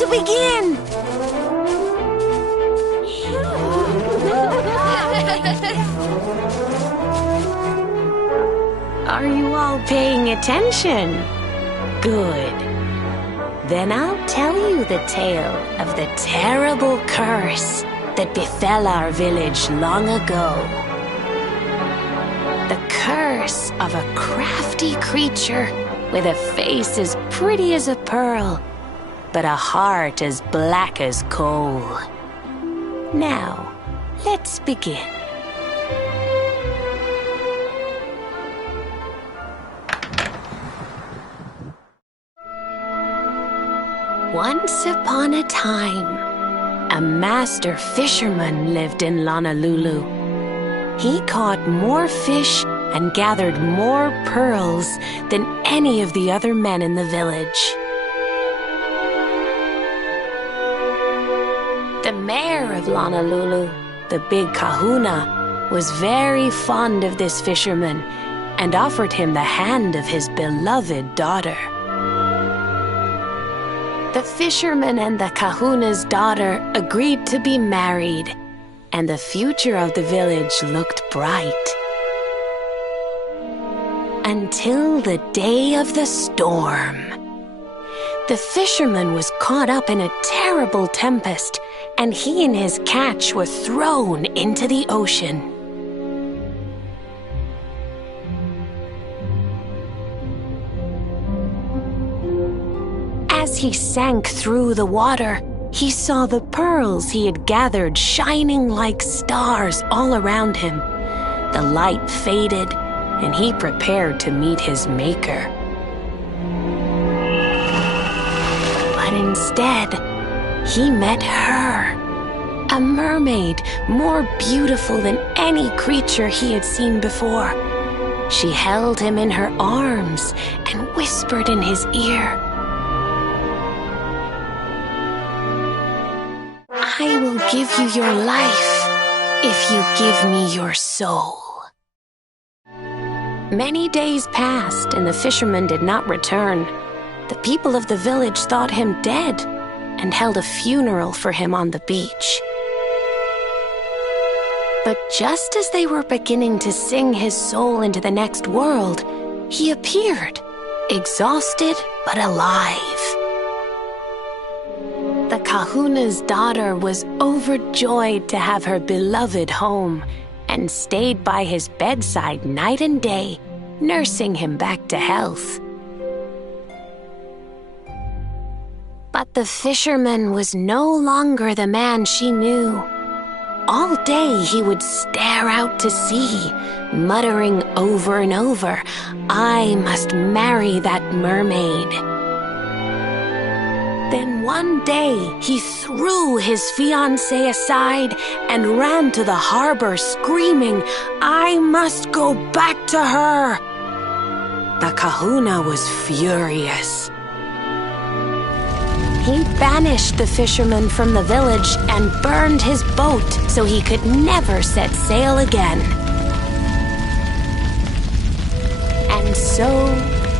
to begin! Are you all paying attention? Good. Then I'll tell you the tale of the terrible curse that befell our village long ago. The curse of a crafty creature with a face as pretty as a pearl, but a heart as black as coal. Now, let's begin. Once upon a time, a master fisherman lived in Honolulu. He caught more fish and gathered more pearls than any of the other men in the village. The mayor of Honolulu, the big kahuna, was very fond of this fisherman and offered him the hand of his beloved daughter. The fisherman and the kahuna's daughter agreed to be married, and the future of the village looked bright. Until the day of the storm. The fisherman was caught up in a terrible tempest, and he and his catch were thrown into the ocean. As he sank through the water, he saw the pearls he had gathered shining like stars all around him. The light faded, and he prepared to meet his maker. But instead, he met her, a mermaid more beautiful than any creature he had seen before. She held him in her arms and whispered in his ear, "I will give you your life if you give me your soul." Many days passed, and the fisherman did not return. The people of the village thought him dead and held a funeral for him on the beach. But just as they were beginning to sing his soul into the next world, he appeared, exhausted but alive. The kahuna's daughter was overjoyed to have her beloved home and stayed by his bedside night and day, nursing him back to health. But the fisherman was no longer the man she knew. All day he would stare out to sea, muttering over and over, "I must marry that mermaid." Then one day, he threw his fiancée aside and ran to the harbor screaming, "I must go back to her!" The kahuna was furious. He banished the fisherman from the village and burned his boat so he could never set sail again. And so,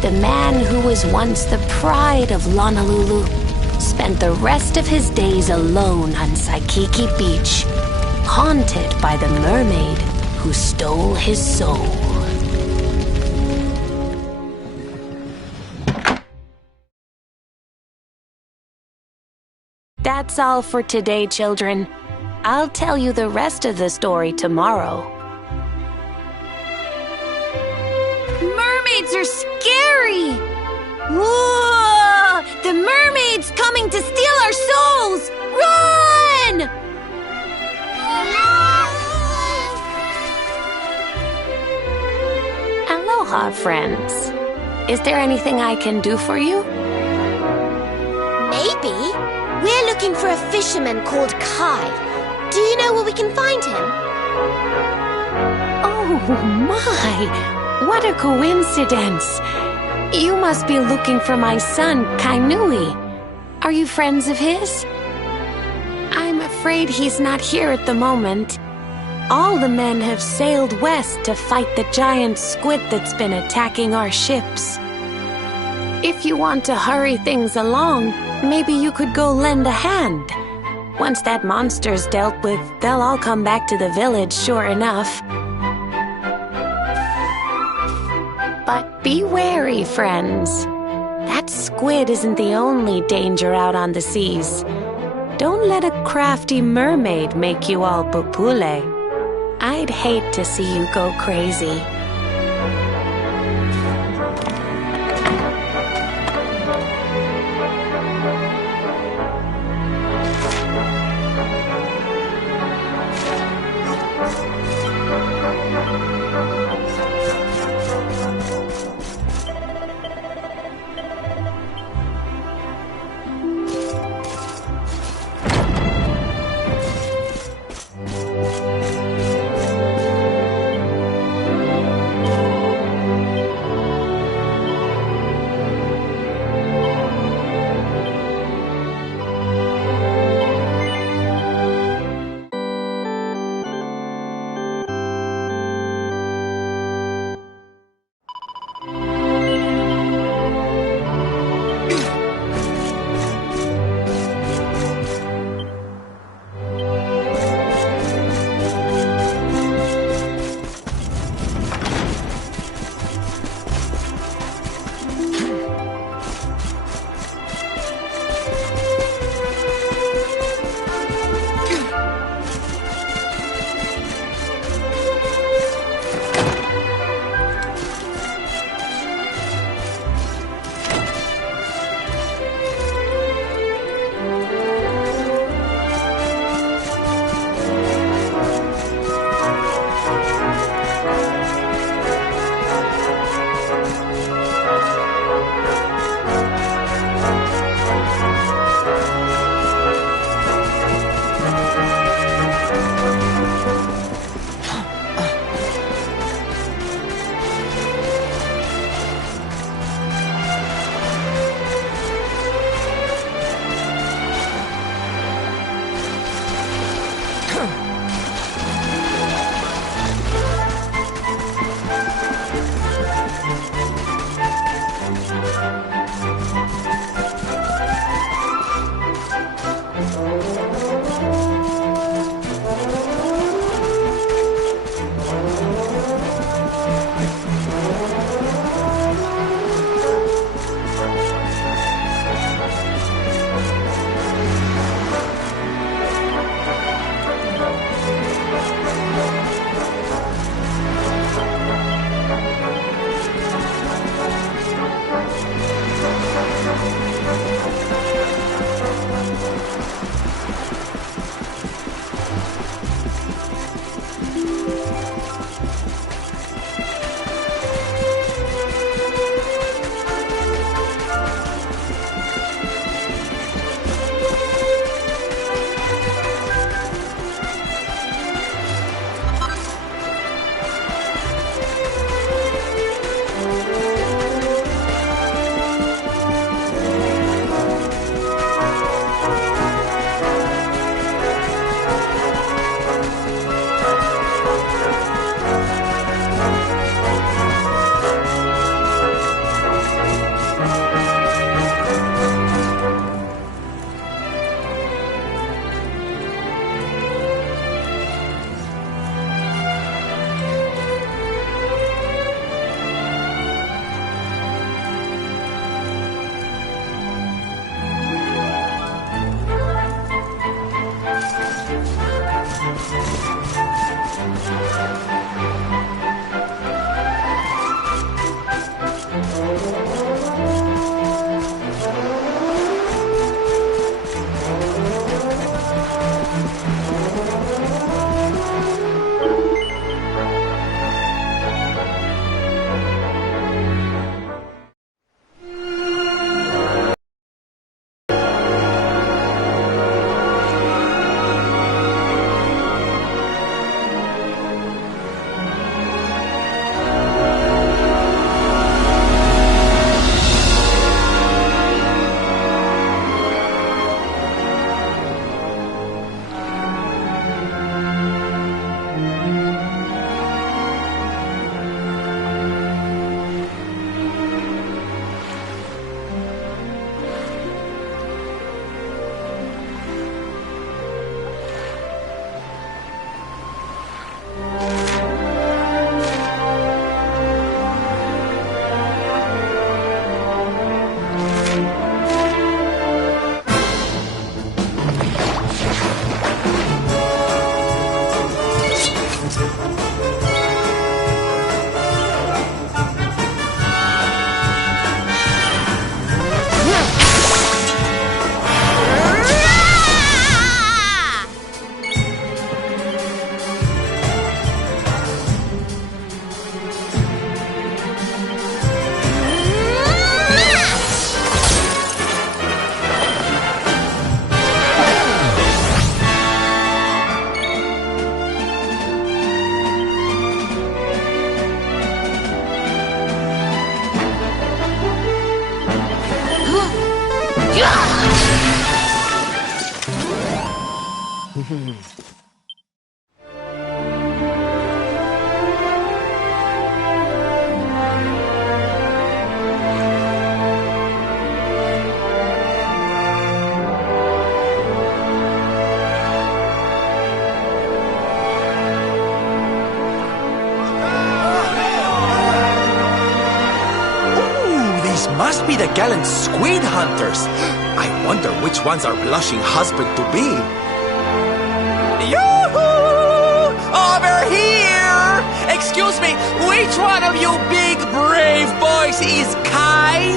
the man who was once the pride of Honolulu spent the rest of his days alone on Saikiki Beach, haunted by the mermaid who stole his soul. That's all for today, children. I'll tell you the rest of the story tomorrow. Mermaids are scary! Whoa! The mermaid's coming to steal our souls! Run! Aloha, friends. Is there anything I can do for you? Maybe. We're looking for a fisherman called Kai. Do you know where we can find him? Oh, my! What a coincidence! You must be looking for my son, Kainui. Are you friends of his? I'm afraid he's not here at the moment. All the men have sailed west to fight the giant squid that's been attacking our ships. If you want to hurry things along, maybe you could go lend a hand. Once that monster's dealt with, they'll all come back to the village, sure enough. But be wary, friends. That squid isn't the only danger out on the seas. Don't let a crafty mermaid make you all pupule. I'd hate to see you go crazy. Must be the gallant squid hunters. I wonder which one's our blushing husband to be. Yoo-hoo! Over here! Excuse me, which one of you big brave boys is Kai?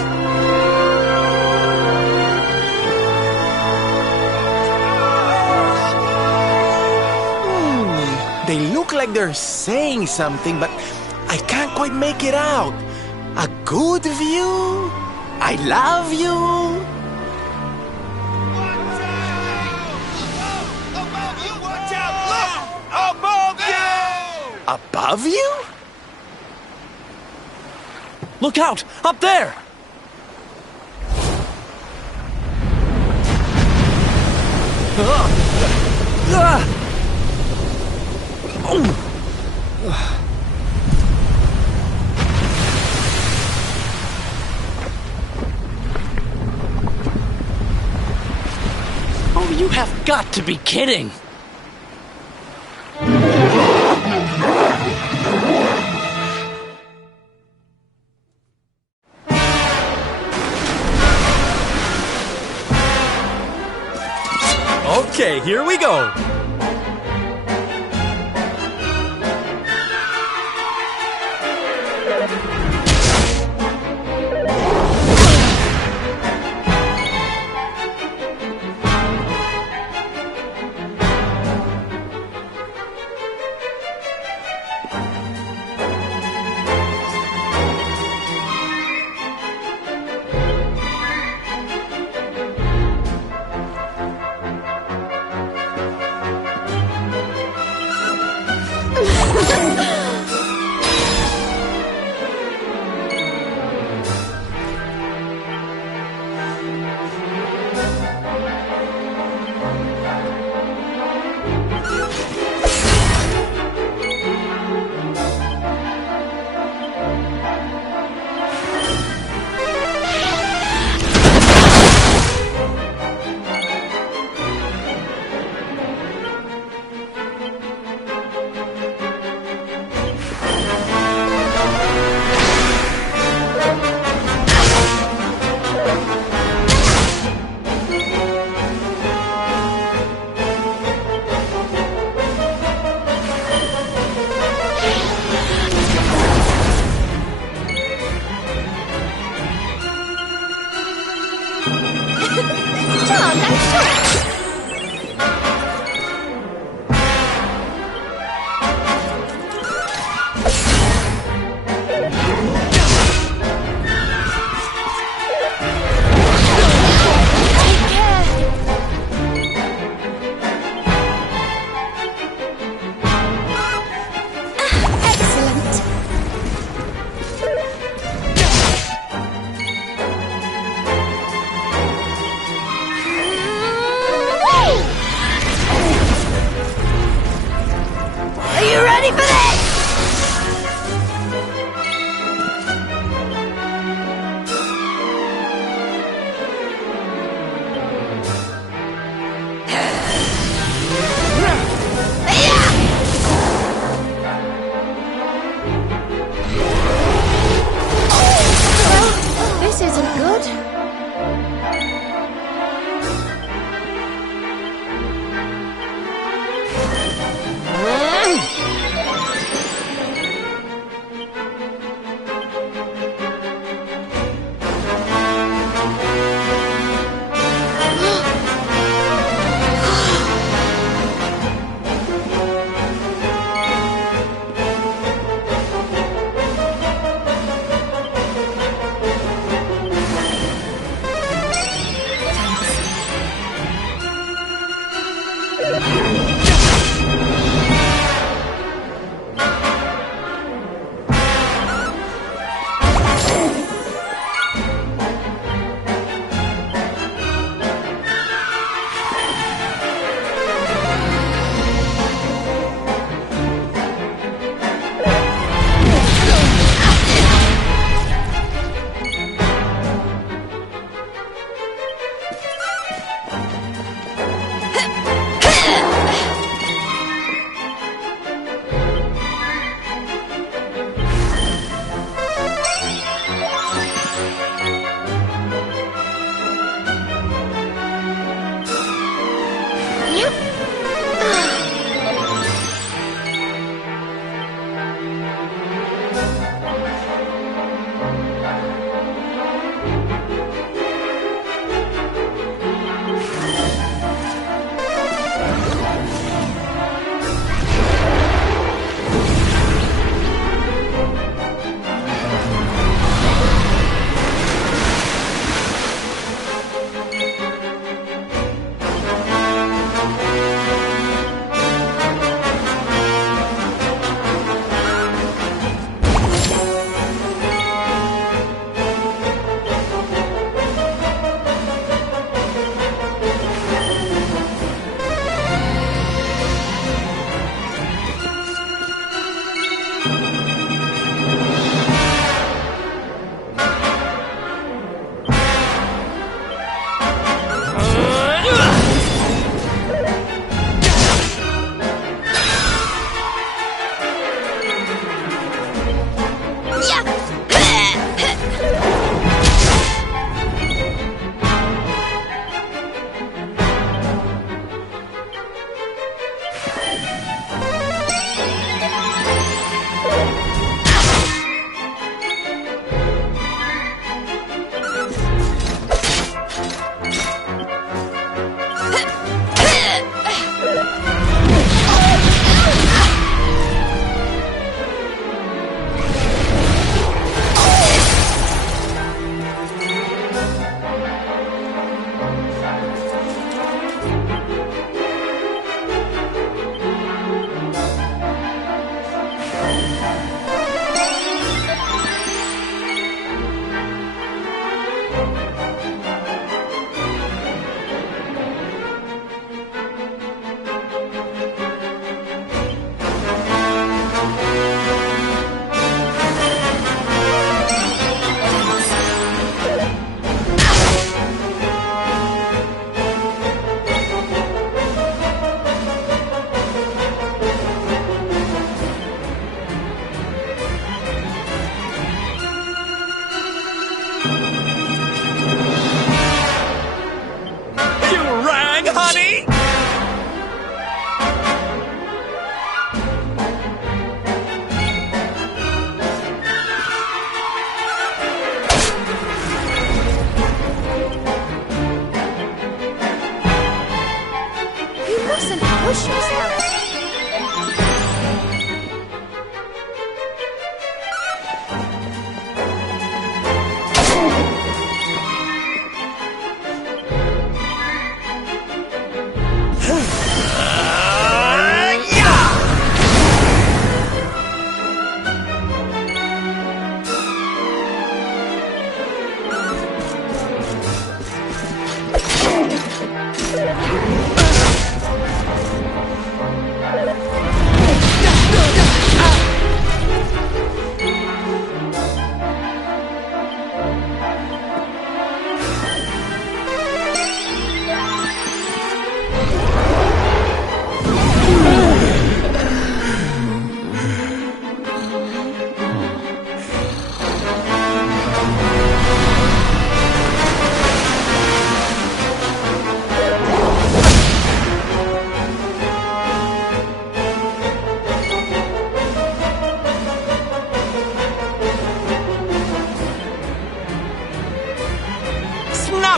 They look like they're saying something, but I can't quite make it out. A good view? I love you? Above you! Watch out! Look! Above you! Above you? Look out! Up there! Oh, you have got to be kidding! Okay, here we go.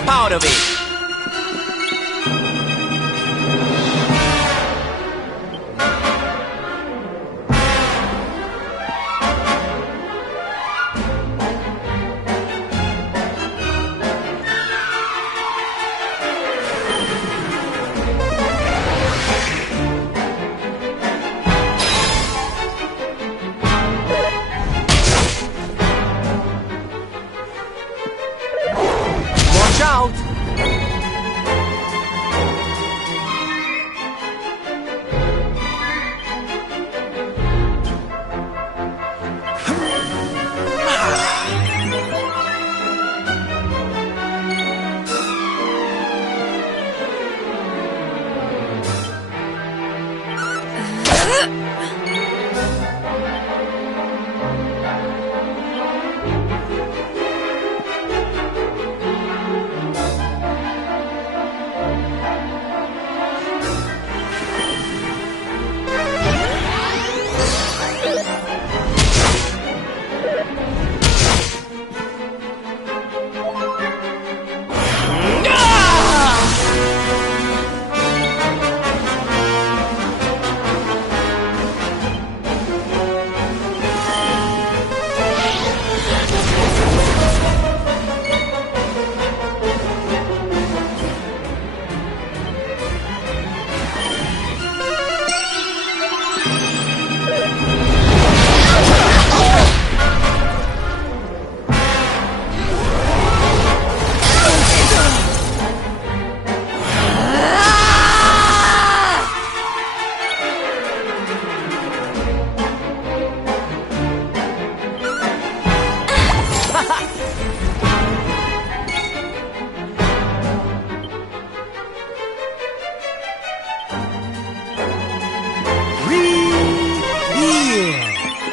snap out of it! Watch out!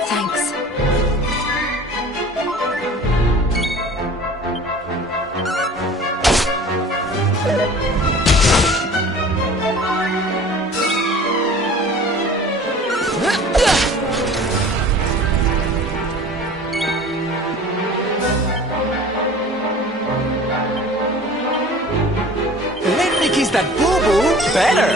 Thanks. Let me kiss that boo-boo better!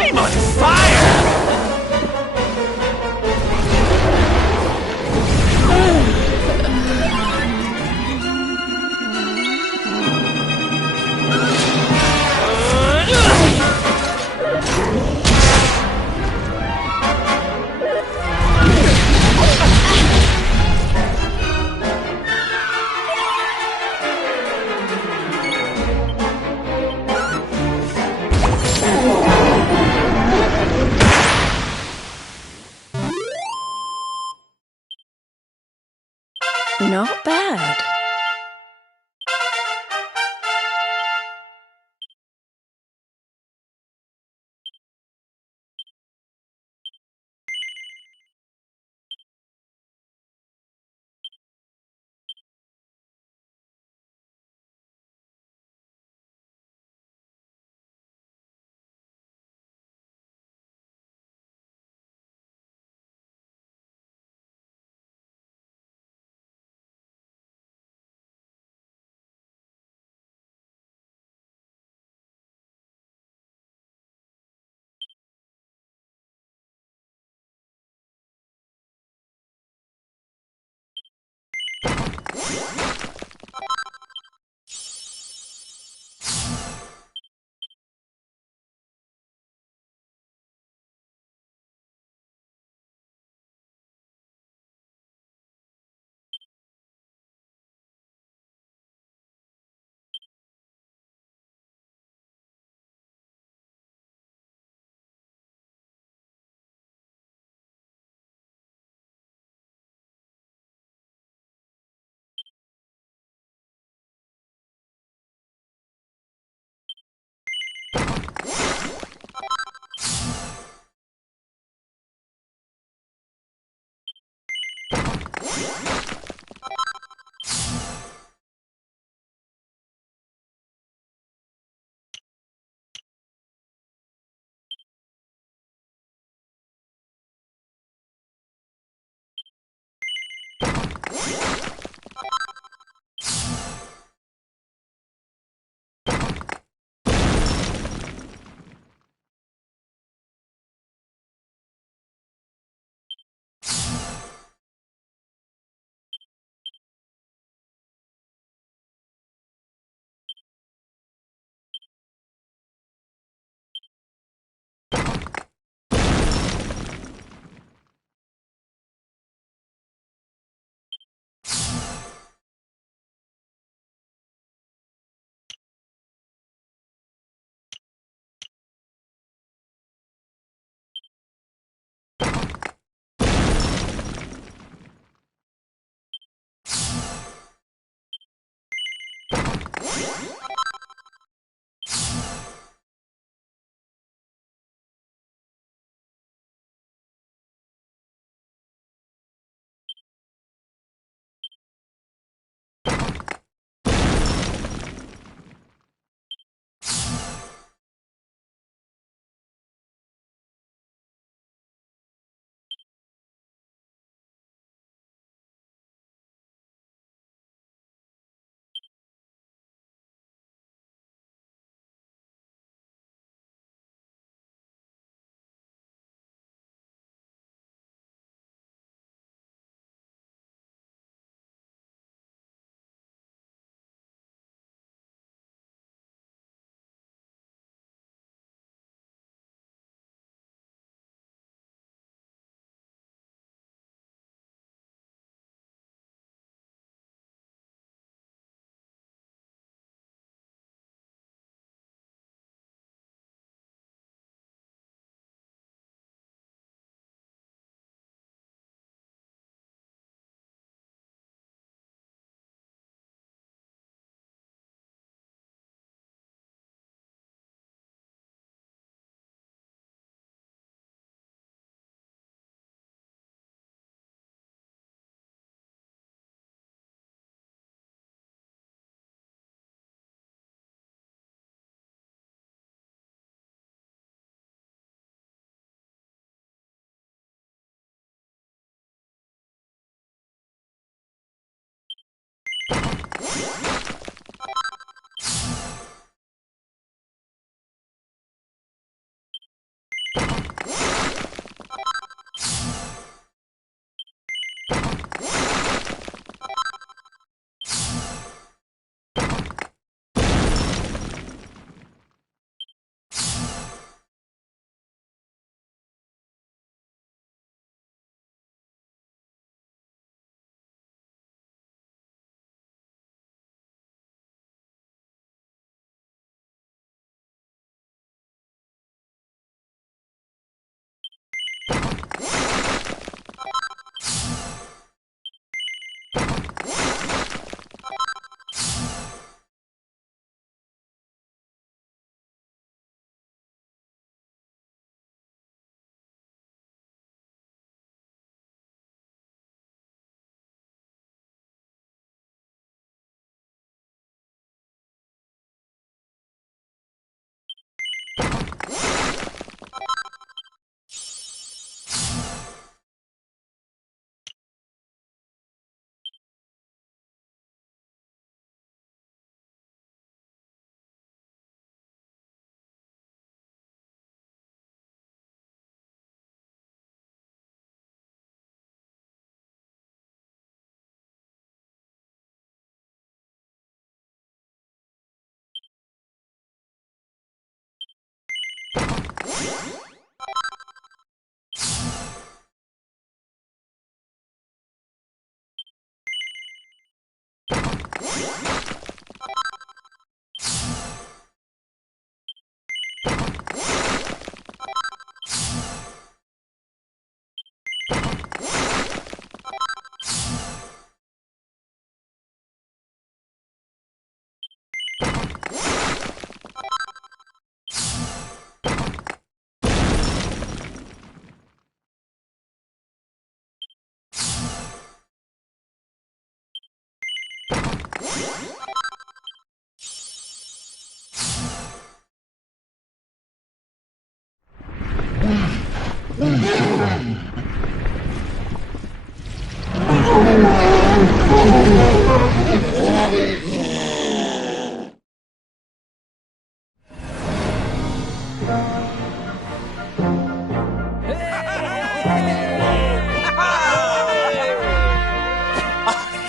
I'm on fire! Not bad.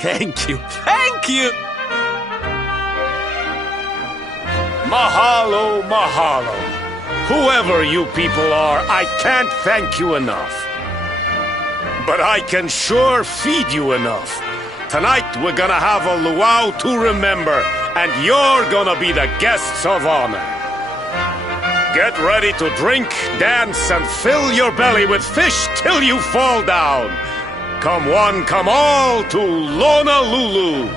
Thank you. Thank you! Mahalo, mahalo. Whoever you people are, I can't thank you enough. But I can sure feed you enough. Tonight we're gonna have a luau to remember, and you're gonna be the guests of honor. Get ready to drink, dance, and fill your belly with fish till you fall down. Come one, come all to Lonalulu.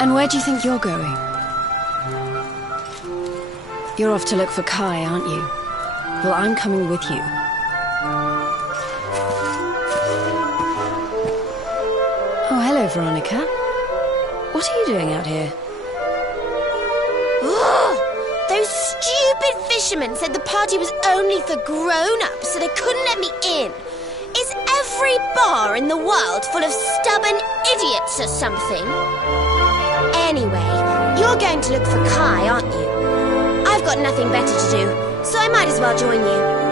And where do you think you're going? You're off to look for Kai, aren't you? Well, I'm coming with you. Oh, hello, Veronica. What are you doing out here? Those stupid fishermen said the party was only for grown-ups, so they couldn't let me in. Is every bar in the world full of stubborn idiots or something? Anyway, you're going to look for Kai, aren't you? I've got nothing better to do, so I might as well join you.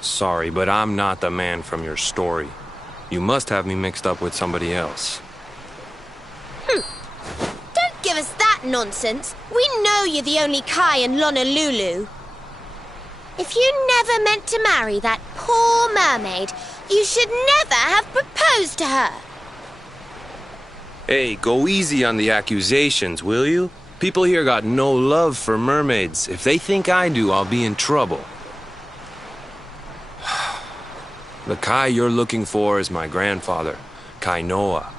Sorry, but I'm not the man from your story. You must have me mixed up with somebody else. Don't give us that nonsense. We know you're the only Kai in Honolulu. If you never meant to marry that poor mermaid, you should never have proposed to her. Hey, go easy on the accusations, will you? People here got no love for mermaids. If they think I do, I'll be in trouble. The Kai you're looking for is my grandfather, Kainoa.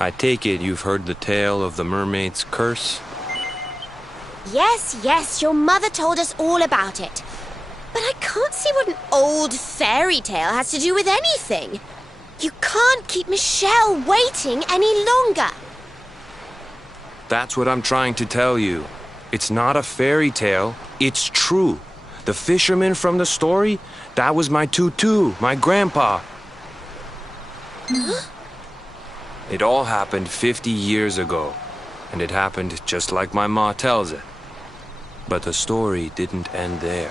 I take it you've heard the tale of the mermaid's curse? Yes, your mother told us all about it. But I can't see what an old fairy tale has to do with anything. You can't keep Michelle waiting any longer. That's what I'm trying to tell you. It's not a fairy tale, it's true. The fisherman from the story, that was my tutu, my grandpa. Huh? It all happened 50 years ago, and it happened just like my ma tells it. But the story didn't end there.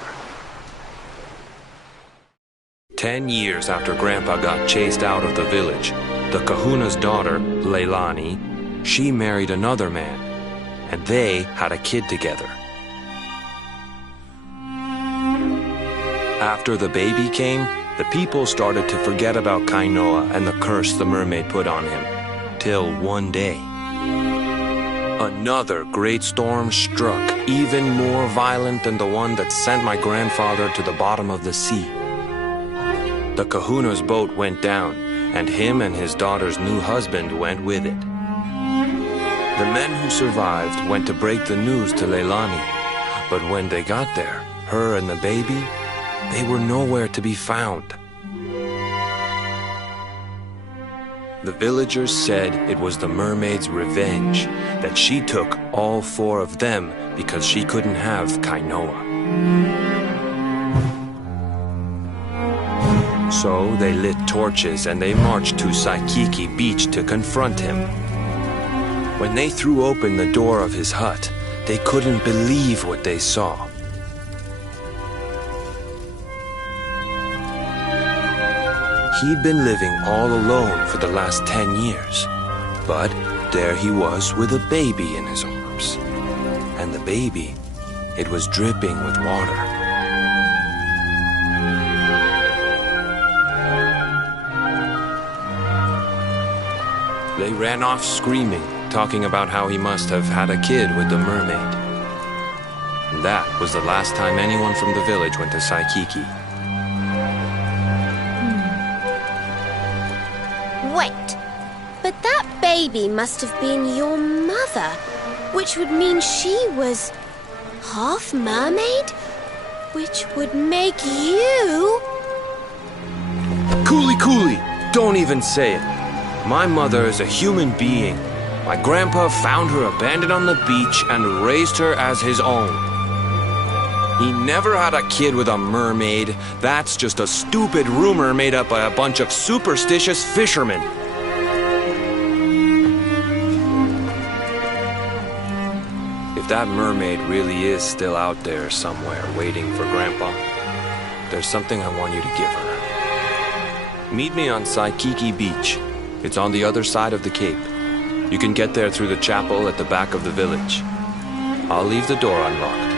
10 years after Grandpa got chased out of the village, the kahuna's daughter, Leilani, she married another man, and they had a kid together. After the baby came, the people started to forget about Kainoa and the curse the mermaid put on him. Till one day, another great storm struck, even more violent than the one that sent my grandfather to the bottom of the sea. The kahuna's boat went down, and him and his daughter's new husband went with it. The men who survived went to break the news to Leilani, but when they got there, her and the baby, they were nowhere to be found. The villagers said it was the mermaid's revenge, that she took all 4 of them because she couldn't have Kainoa. So they lit torches and they marched to Saikiki Beach to confront him. When they threw open the door of his hut, they couldn't believe what they saw. He'd been living all alone for the last 10 years. But there he was with a baby in his arms. And the baby, it was dripping with water. They ran off screaming, talking about how he must have had a kid with the mermaid. And that was the last time anyone from the village went to Saikiki. Wait, but that baby must have been your mother, which would mean she was half mermaid, which would make you... Cooley, don't even say it. My mother is a human being. My grandpa found her abandoned on the beach and raised her as his own. He never had a kid with a mermaid. That's just a stupid rumor made up by a bunch of superstitious fishermen. If that mermaid really is still out there somewhere waiting for Grandpa, there's something I want you to give her. Meet me on Saikiki Beach. It's on the other side of the cape. You can get there through the chapel at the back of the village. I'll leave the door unlocked.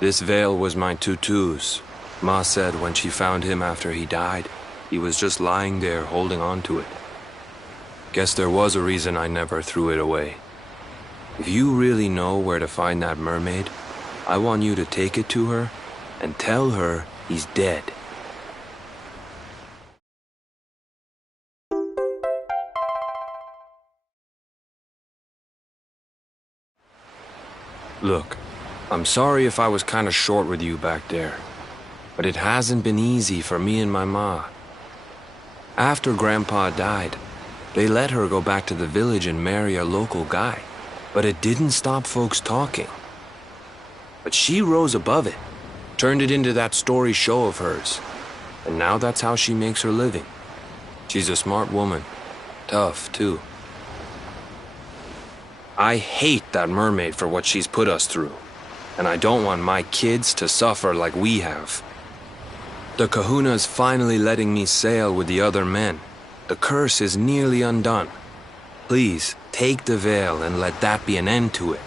This veil was my tutu's. Ma said when she found him after he died, he was just lying there holding on to it. Guess there was a reason I never threw it away. If you really know where to find that mermaid, I want you to take it to her and tell her he's dead. Look, I'm sorry if I was kinda short with you back there, but it hasn't been easy for me and my ma. After Grandpa died, they let her go back to the village and marry a local guy, but it didn't stop folks talking. But she rose above it, turned it into that story show of hers, and now that's how she makes her living. She's a smart woman, tough too. I hate that mermaid for what she's put us through. And I don't want my kids to suffer like we have. The Kahuna's finally letting me sail with the other men. The curse is nearly undone. Please, take the veil and let that be an end to it.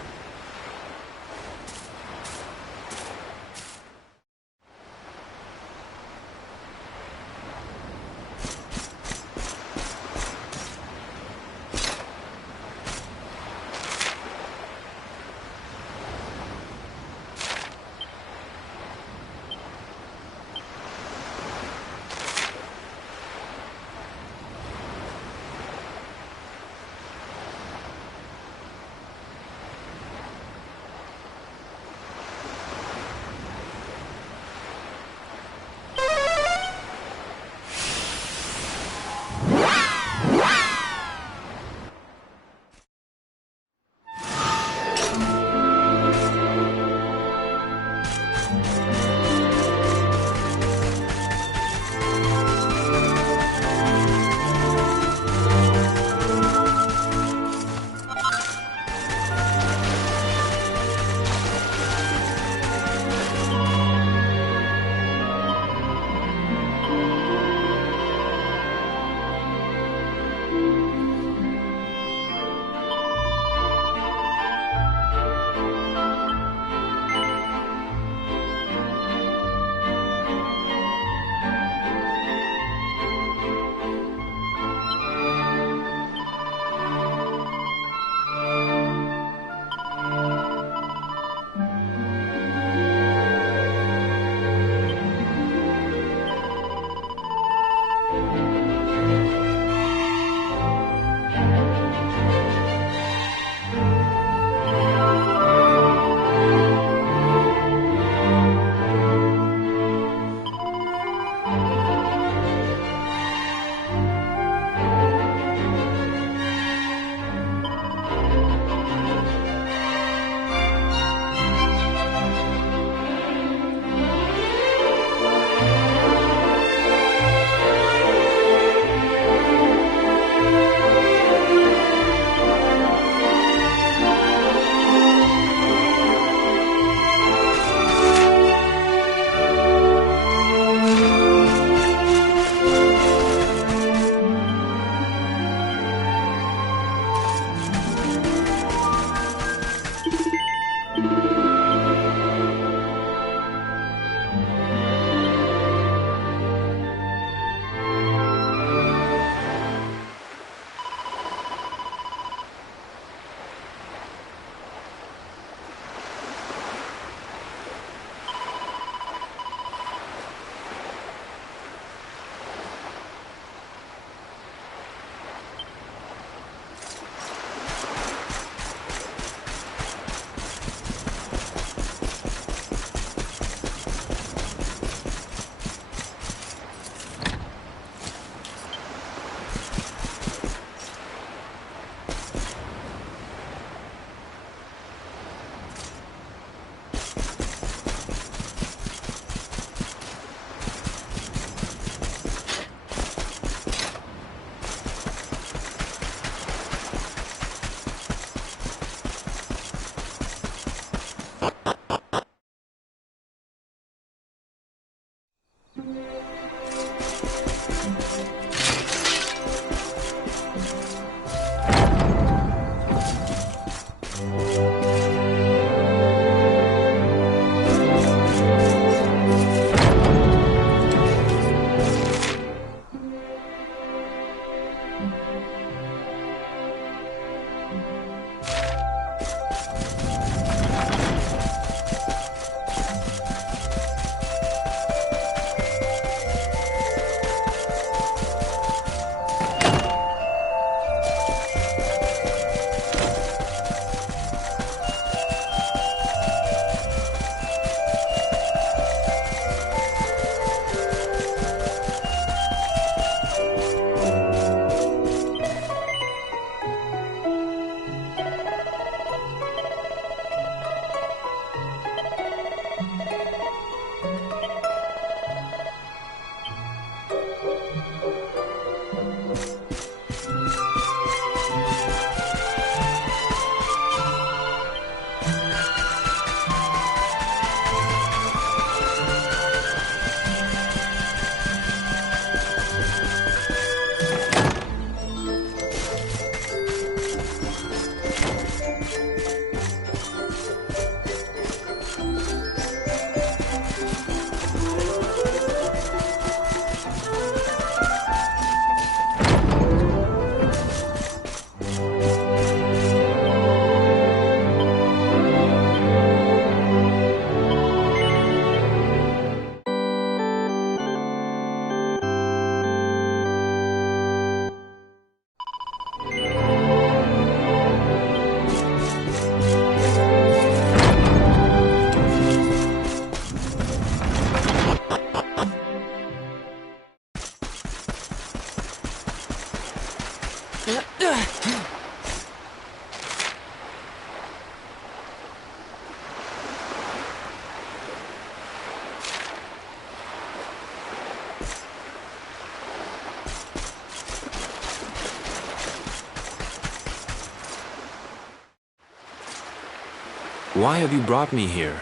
Why have you brought me here?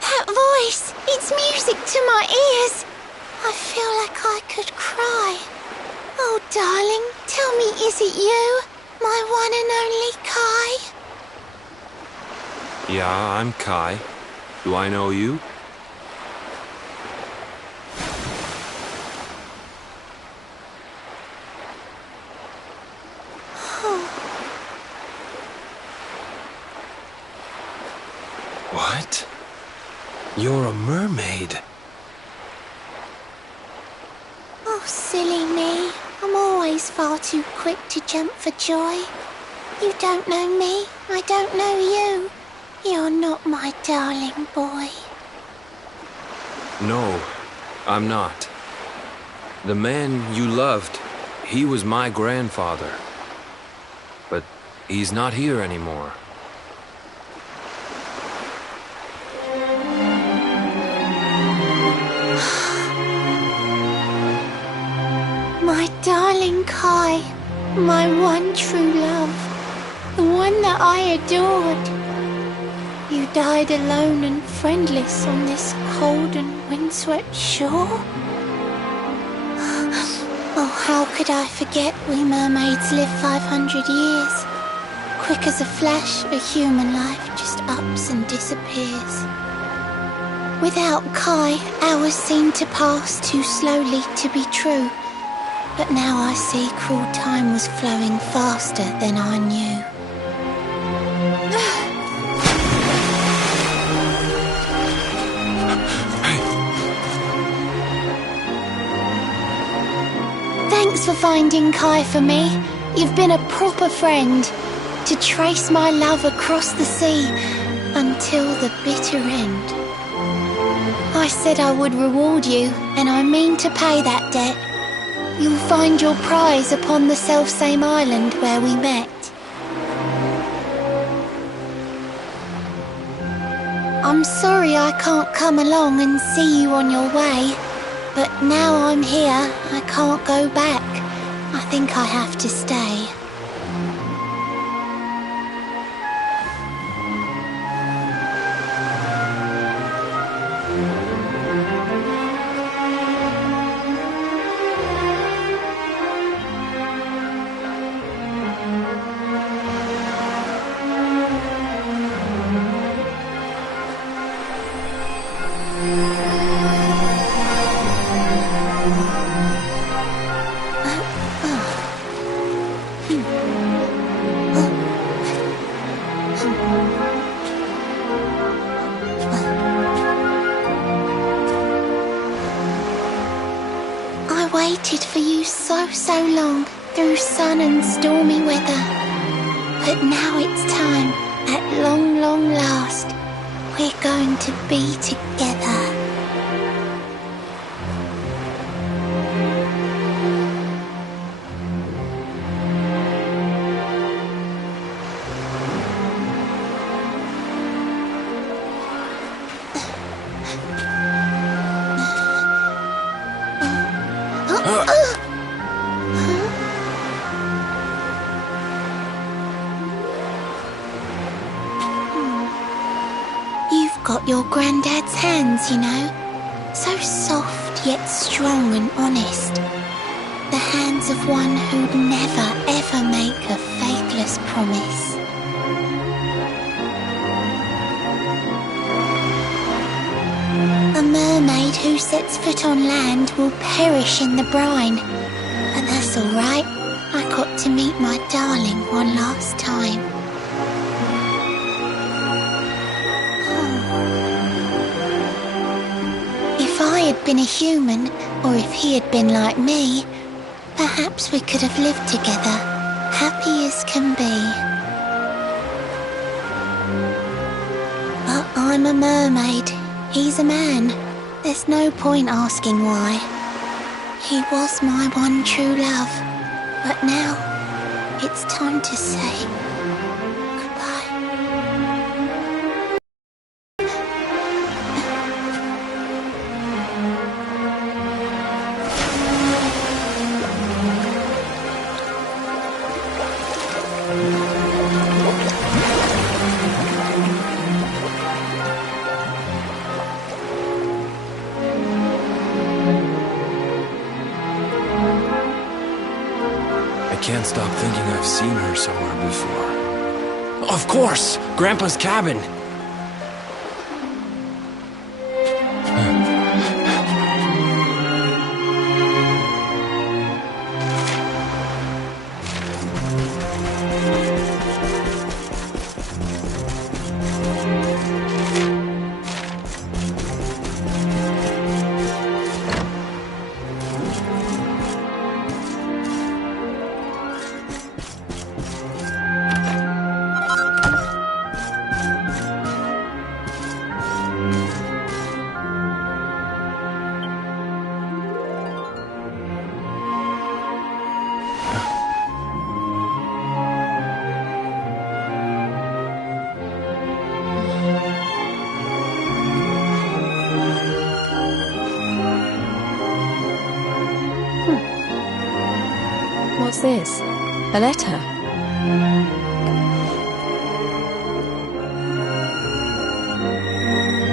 That voice! It's music to my ears! I feel like I could cry. Oh, darling, tell me, is it you? My one and only Kai? Yeah, I'm Kai. Do I know you? What? You're a mermaid. Oh, silly me. I'm always far too quick to jump for joy. You don't know me, I don't know you. You're not my darling boy. No, I'm not. The man you loved, he was my grandfather. But he's not here anymore. My darling Kai, my one true love, the one that I adored. You died alone and friendless on this cold and windswept shore? Oh, how could I forget we mermaids live 500 years? Quick as a flash, a human life just ups and disappears. Without Kai, hours seem to pass too slowly to be true. But now I see cruel time was flowing faster than I knew. Thanks for finding Kai for me. You've been a proper friend. To trace my love across the sea until the bitter end. I said I would reward you, and I mean to pay that debt. You'll find your prize upon the selfsame island where we met. I'm sorry I can't come along and see you on your way, but now I'm here, I can't go back. I think I have to stay. Waited for you so long, through sun and stormy weather. But now it's time, at long last, we're going to be together. You've got your granddad's hands, you know. So soft yet strong and honest. The hands of one who'd never ever make a faithless promise. A mermaid who sets foot on land will perish in the brine. But that's all right. I got to meet my darling one last time. If I had been a human, or if he had been like me, perhaps we could have lived together, happy as can be. But I'm a mermaid. He's a man. There's no point asking why. He was my one true love. But now, it's time to say goodbye. can't stop thinking I've seen her somewhere before. Of course! Grandpa's cabin! What's this? A letter?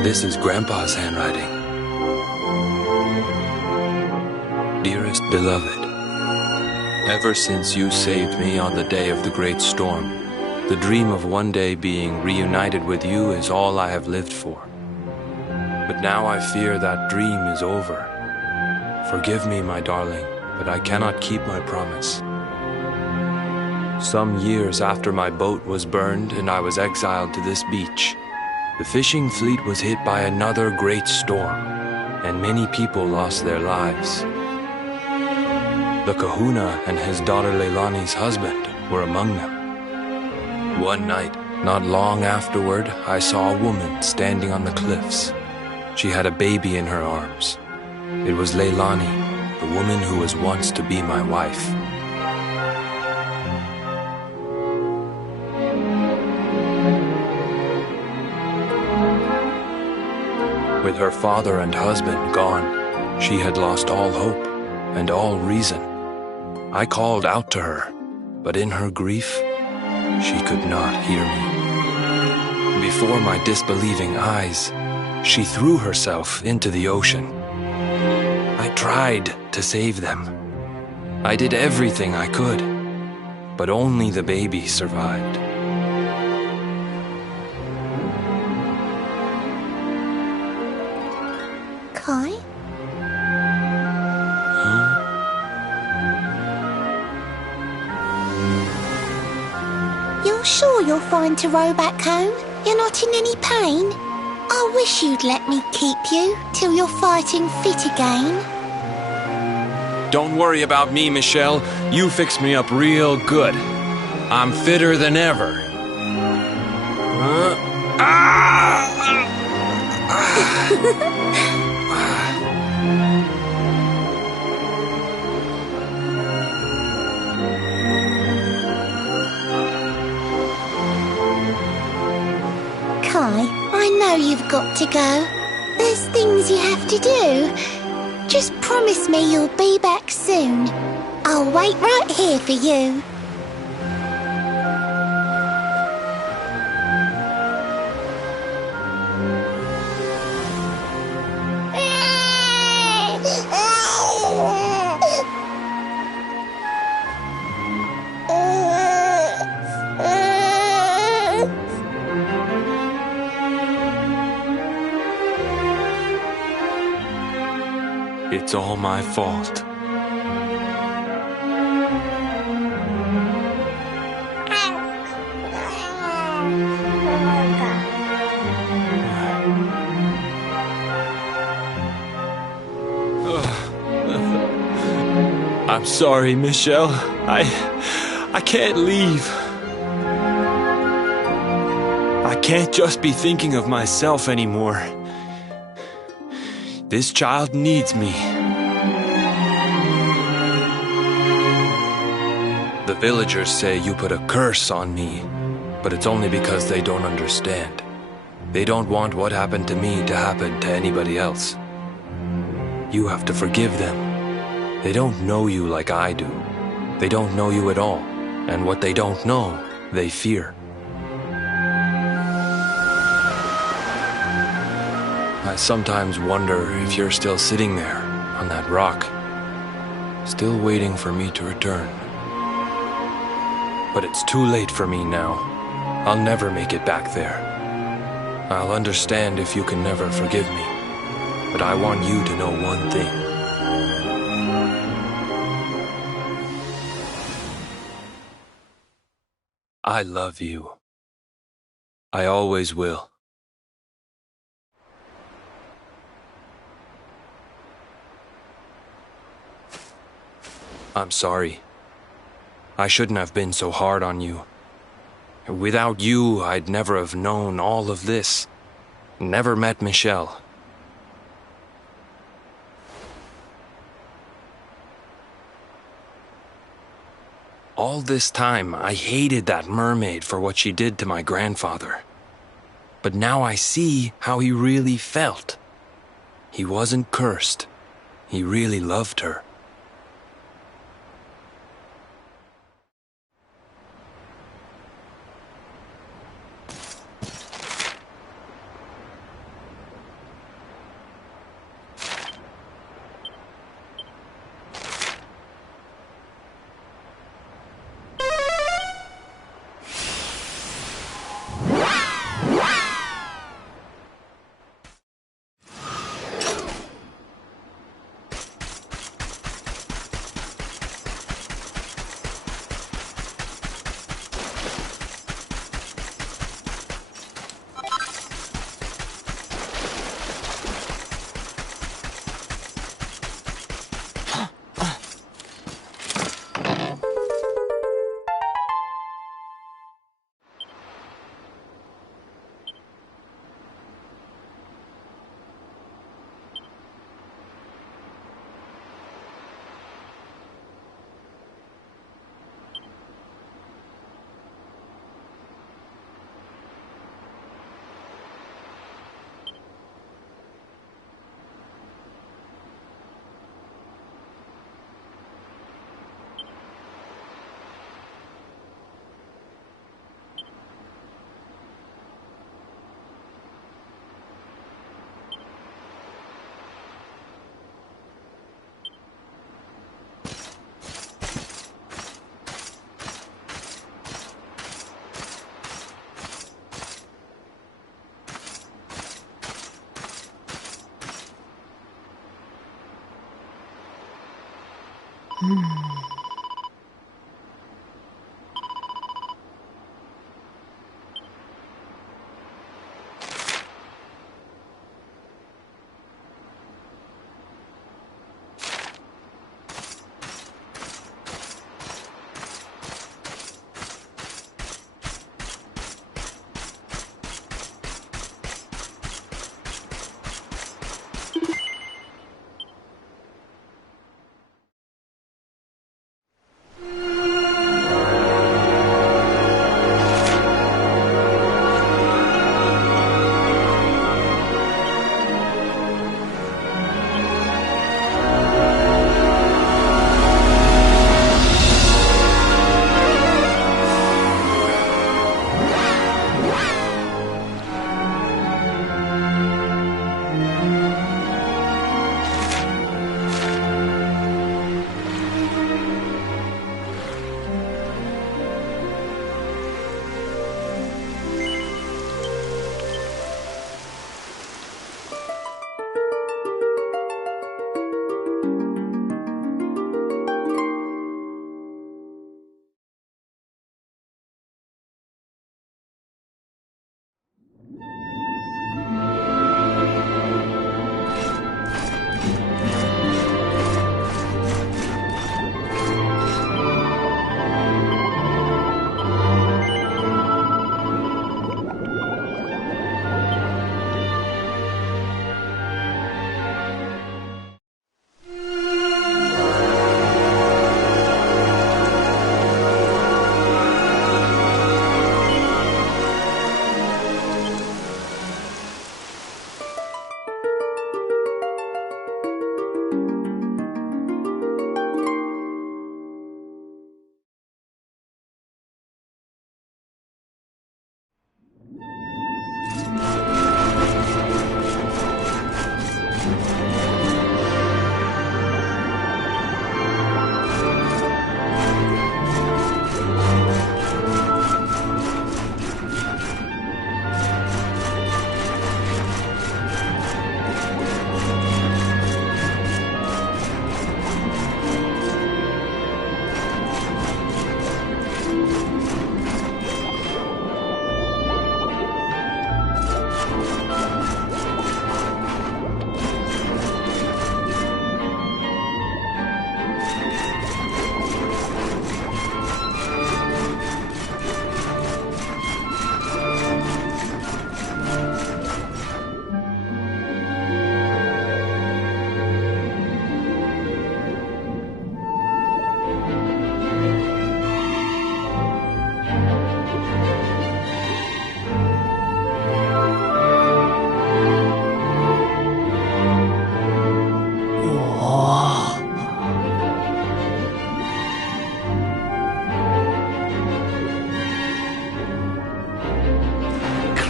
This is Grandpa's handwriting. Dearest beloved, ever since you saved me on the day of the great storm, the dream of one day being reunited with you is all I have lived for. But now I fear that dream is over. Forgive me, my darling, but I cannot keep my promise. Some years after my boat was burned and I was exiled to this beach, the fishing fleet was hit by another great storm, and many people lost their lives. The Kahuna and his daughter Leilani's husband were among them. One night, not long afterward, I saw a woman standing on the cliffs. She had a baby in her arms. It was Leilani, the woman who was once to be my wife. With her father and husband gone, she had lost all hope and all reason. I called out to her, but in her grief, she could not hear me. Before my disbelieving eyes, she threw herself into the ocean. I tried to save them. I did everything I could, but only the baby survived. Kai? You're sure you're fine to row back home? You're not in any pain? I wish you'd let me keep you till you're fighting fit again. Don't worry about me, Michelle. You fixed me up real good. I'm fitter than ever. Kai, I know you've got to go. There's things you have to do. Just promise me you'll be back soon. I'll wait right here for you. It's all my fault. I'm sorry, Michelle. I can't leave. I can't just be thinking of myself anymore. This child needs me. The villagers say you put a curse on me, but it's only because they don't understand. They don't want what happened to me to happen to anybody else. You have to forgive them. They don't know you like I do. They don't know you at all, and what they don't know, they fear. I sometimes wonder if you're still sitting there, on that rock, still waiting for me to return. But it's too late for me now. I'll never make it back there. I'll understand if you can never forgive me. But I want you to know one thing. I love you. I always will. I'm sorry. I shouldn't have been so hard on you. Without you, I'd never have known all of this. Never met Michelle. All this time, I hated that mermaid for what she did to my grandfather. But now I see how he really felt. He wasn't cursed. He really loved her.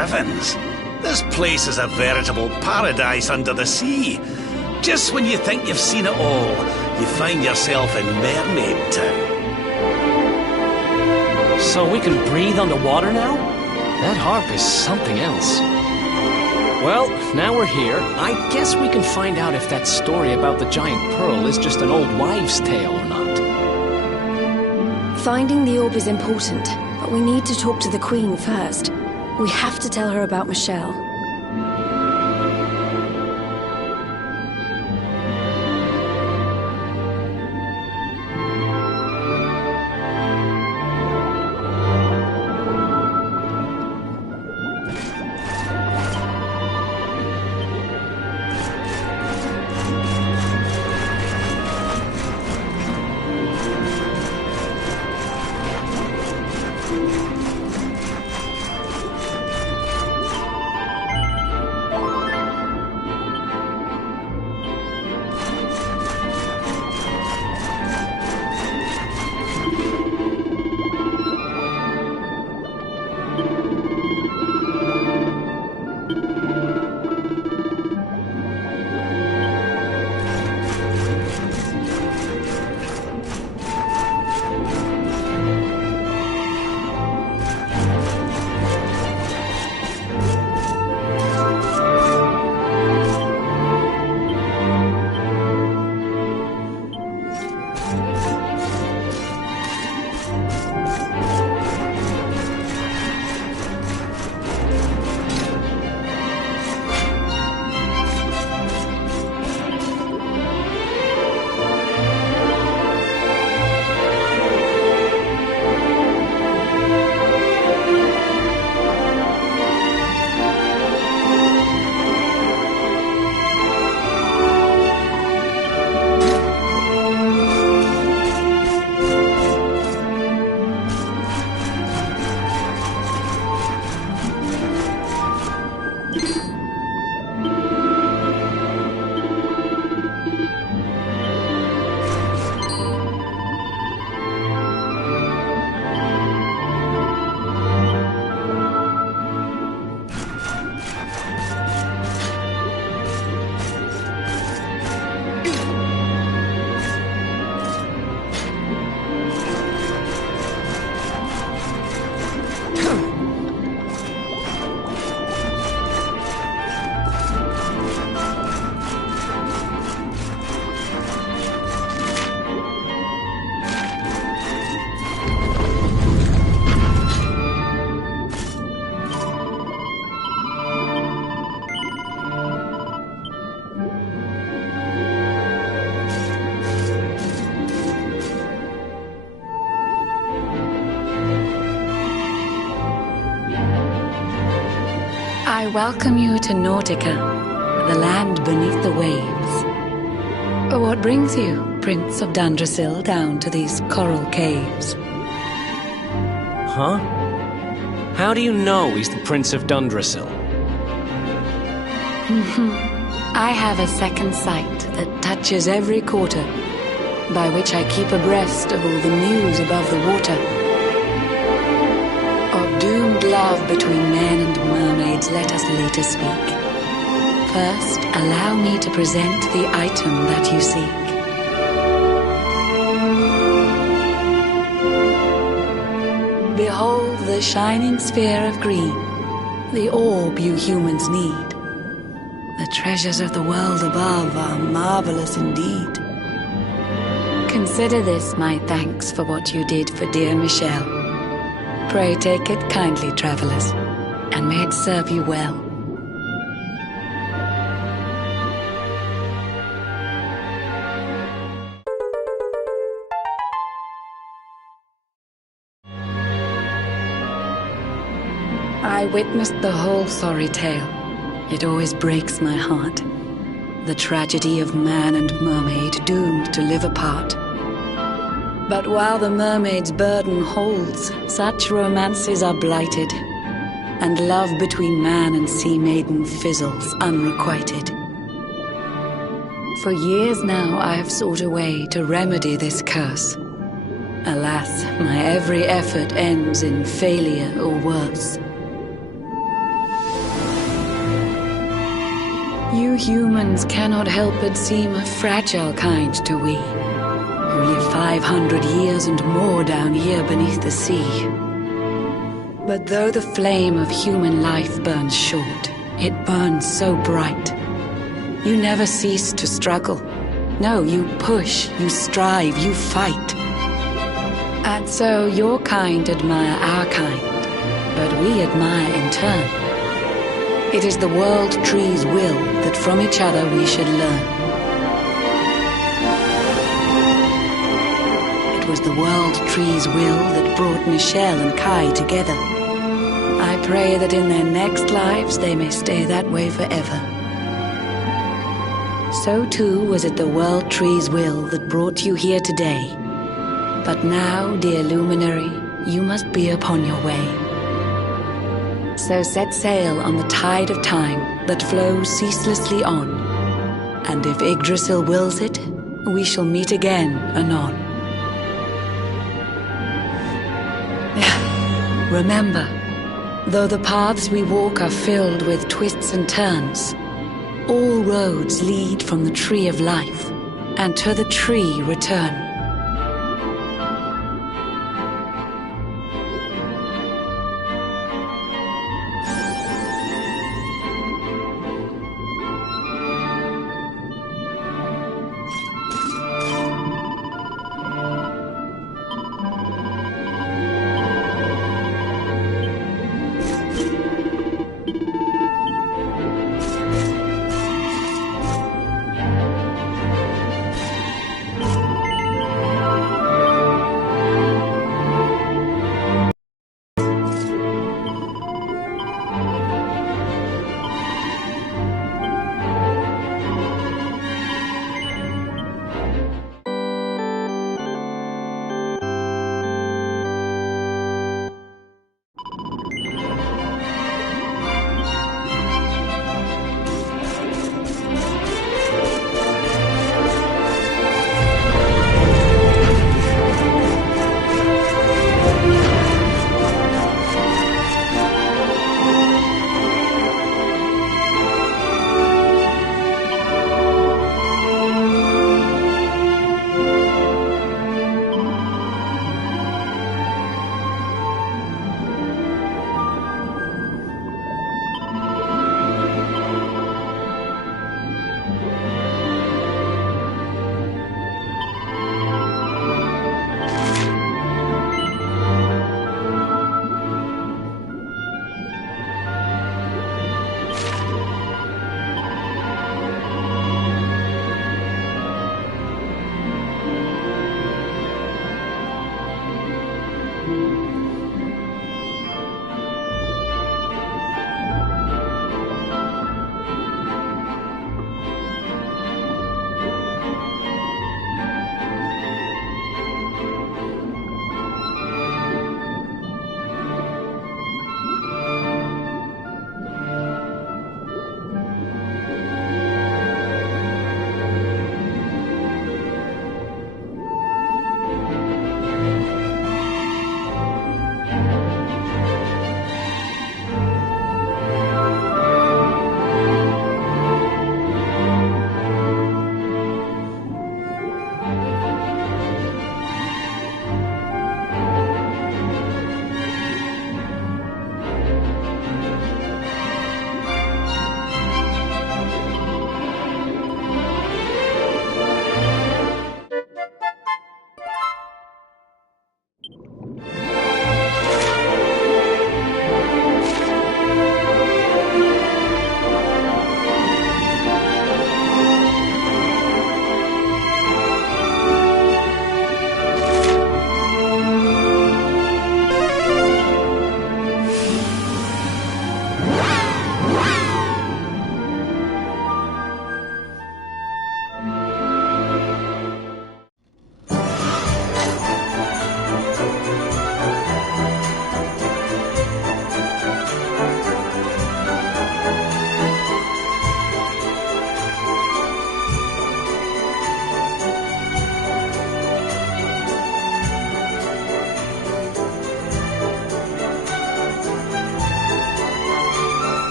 Griffins. This place is a veritable paradise under the sea. Just when you think you've seen it all, you find yourself in Mermaid Town. So we can breathe underwater now? That harp is something else. Well, now we're here. I guess we can find out if that story about the giant pearl is just an old wives' tale or not. Finding the orb is important, but we need to talk to the Queen first. We have to tell her about Michelle. I welcome you to Nautica, the land beneath the waves. What brings you, Prince of Dundrasil, down to these coral caves? Huh? How do you know he's the Prince of Dundrasil? I have a second sight that touches every quarter, by which I keep abreast of all the news above the water. Of doomed love between men and mermaids, let us later speak. First, allow me to present the item that you seek. Behold the shining sphere of green, the orb you humans need. The treasures of the world above are marvelous indeed. Consider this my thanks for what you did for dear Michelle. Pray take it kindly, travelers, and may it serve you well. I witnessed the whole sorry tale. It always breaks my heart. The tragedy of man and mermaid doomed to live apart. But while the mermaid's burden holds, such romances are blighted, and love between man and sea maiden fizzles unrequited. For years now I have sought a way to remedy this curse. Alas, my every effort ends in failure or worse. You humans cannot help but seem a fragile kind to we, who live 500 years and more down here beneath the sea. But though the flame of human life burns short, it burns so bright. You never cease to struggle. No, you push, you strive, you fight. And so your kind admire our kind, but we admire in turn. It is the World Tree's will that from each other we should learn. It was the World Tree's will that brought Michelle and Kai together. I pray that in their next lives they may stay that way forever. So too was it the World Tree's will that brought you here today. But now, dear Luminary, you must be upon your way. So set sail on the tide of time that flows ceaselessly on. And if Yggdrasil wills it, we shall meet again anon. Remember, though the paths we walk are filled with twists and turns, all roads lead from the Tree of Life, and to the tree return.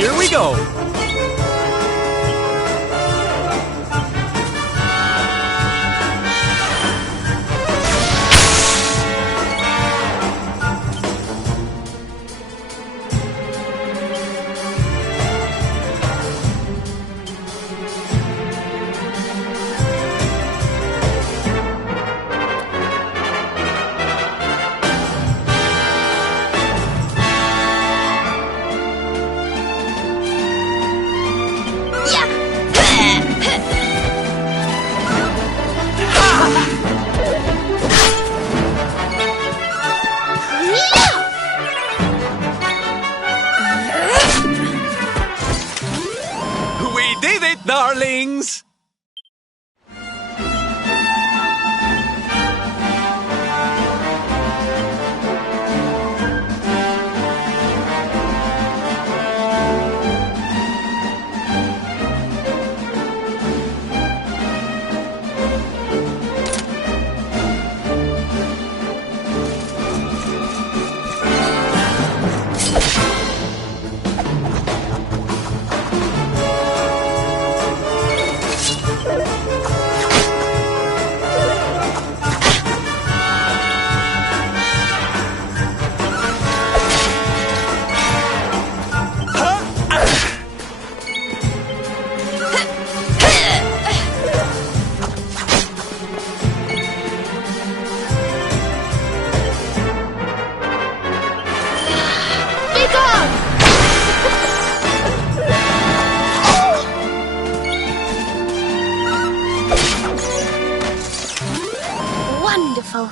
Here we go. We did it, darlings! Wonderful.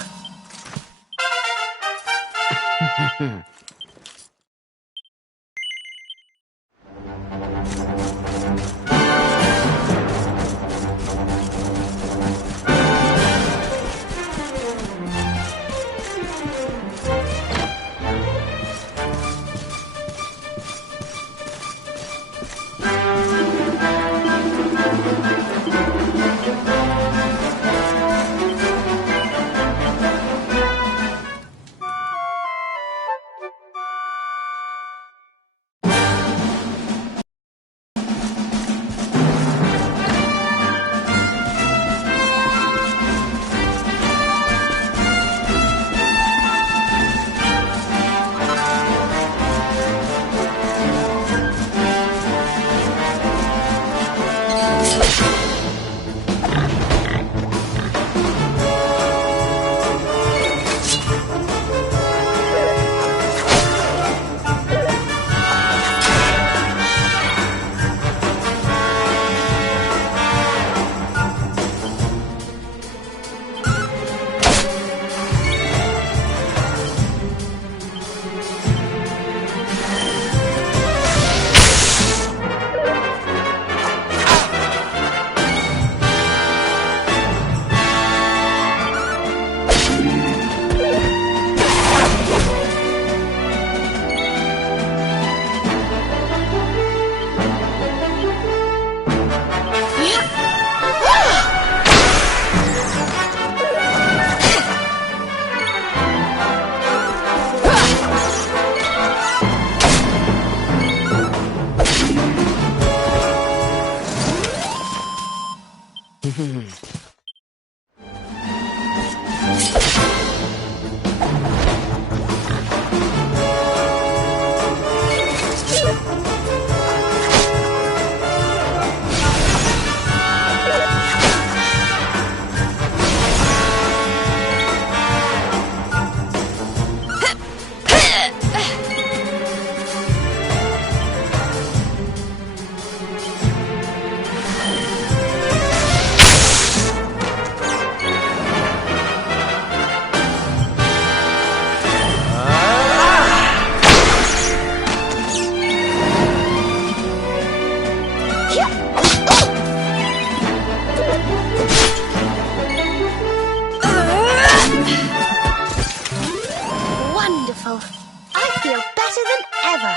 Wonderful. I feel better than ever.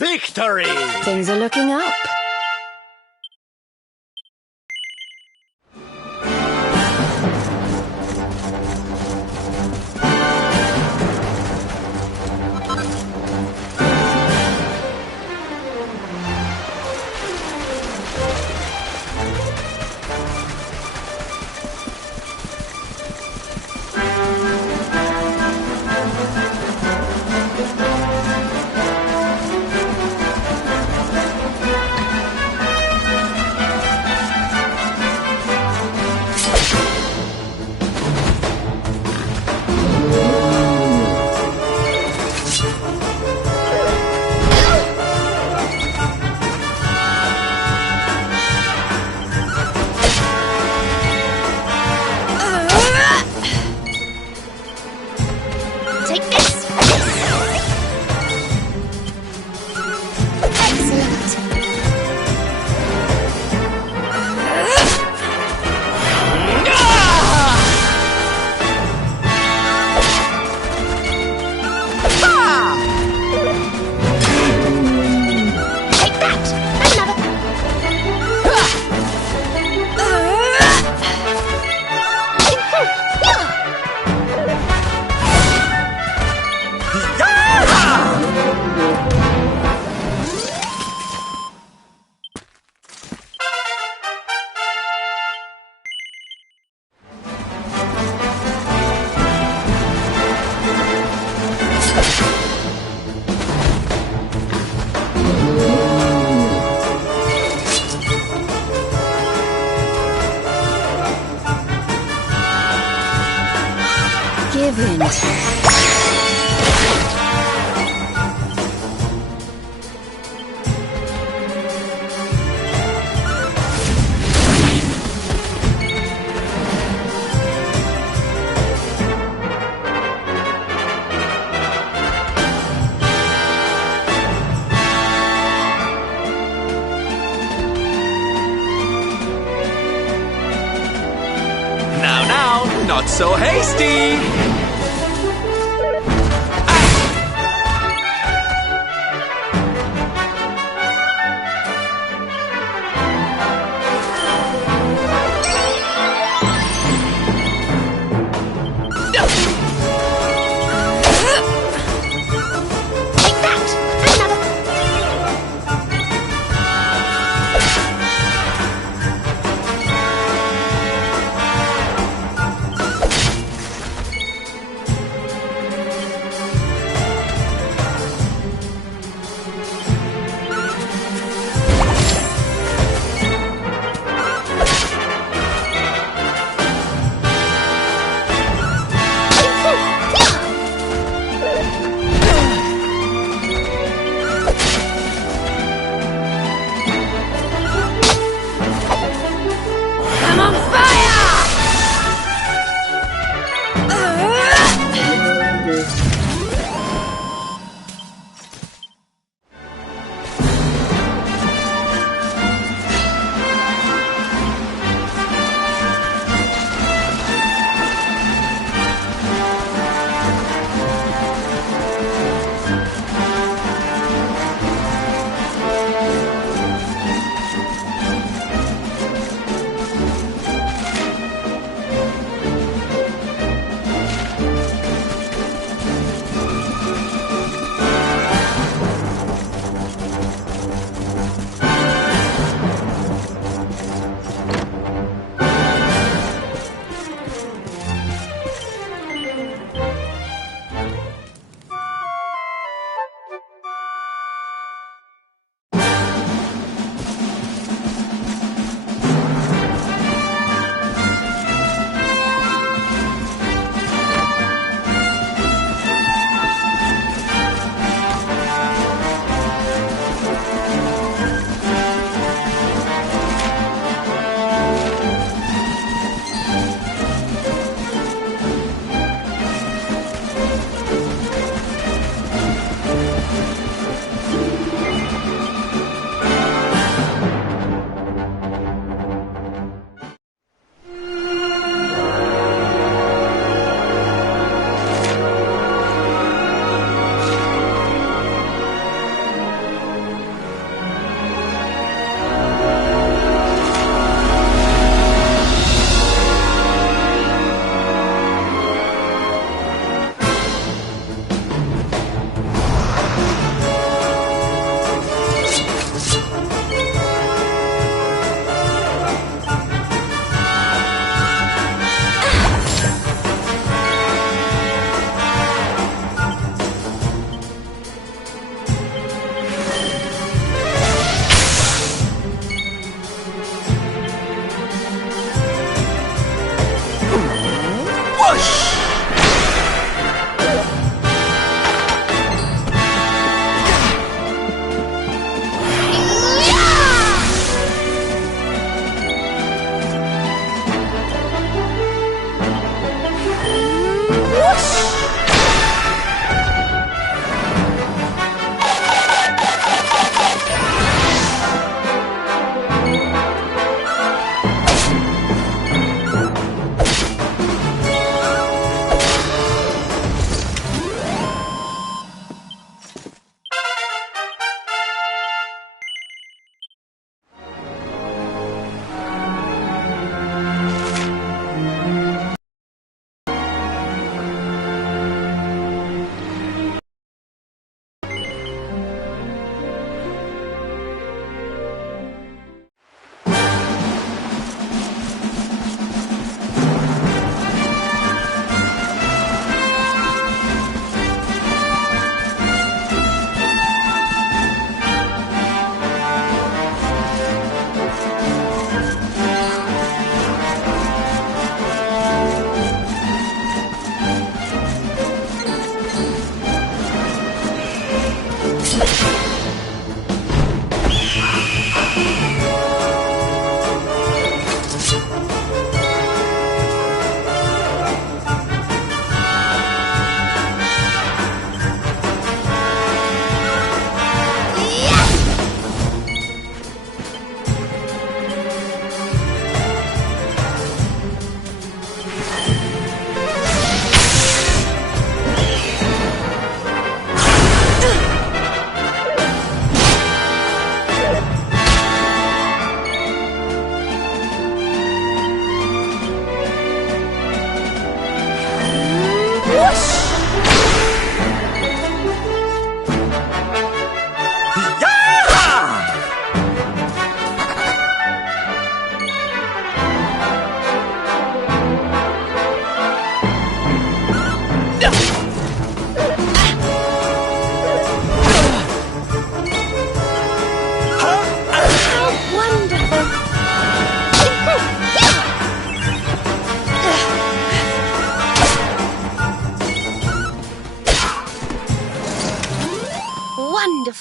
Victory! Things are looking up. Give in. Now, not so hasty!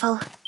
Wonderful.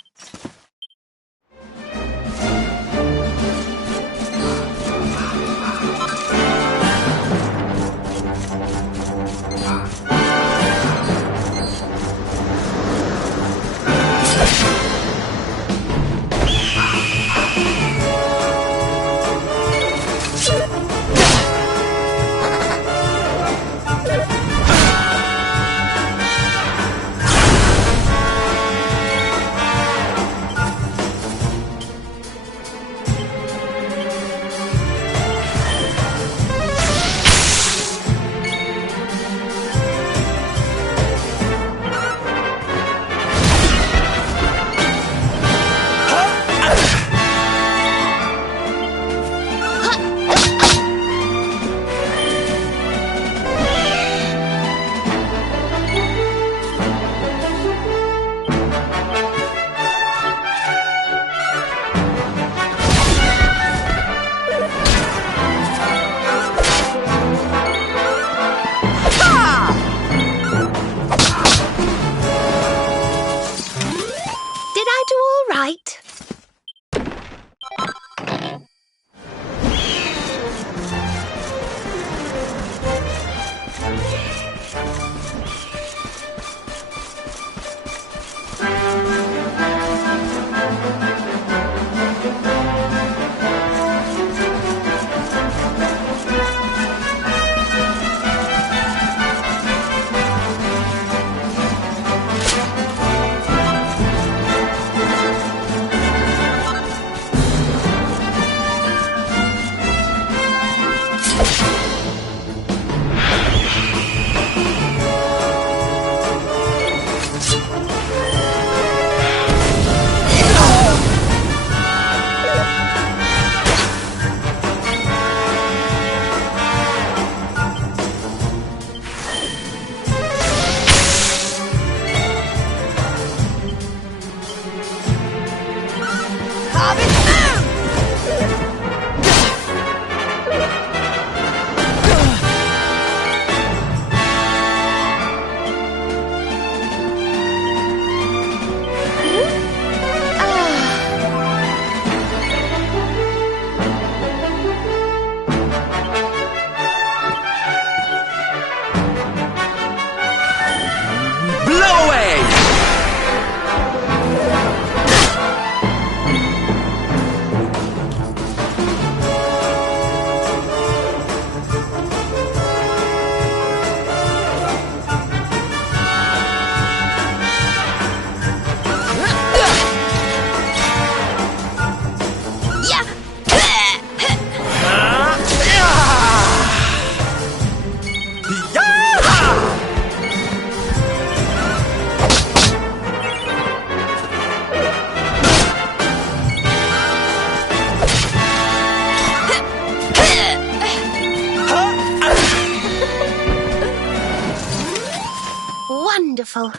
Wonderful.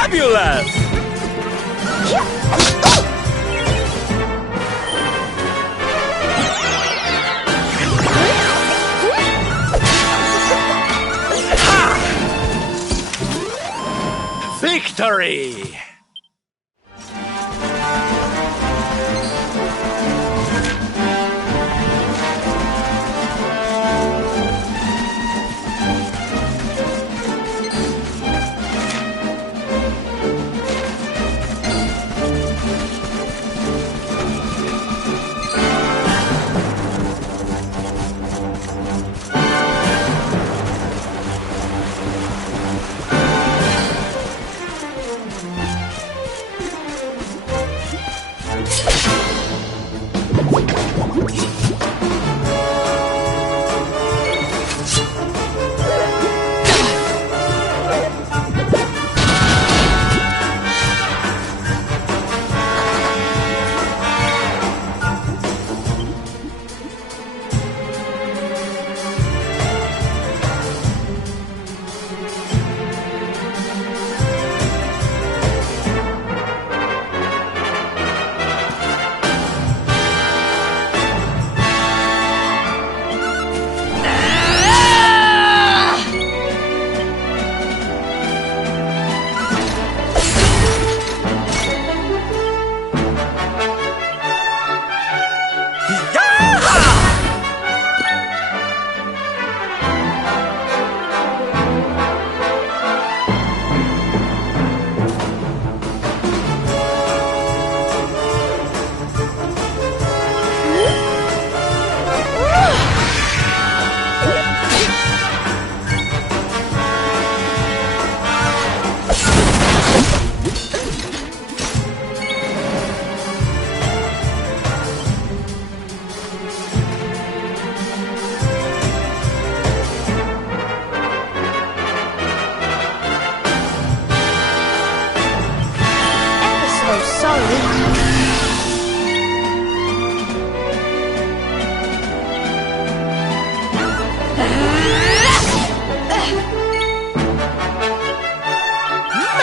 Fabulous! Victory!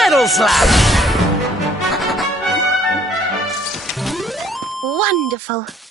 Metal slap! Wonderful.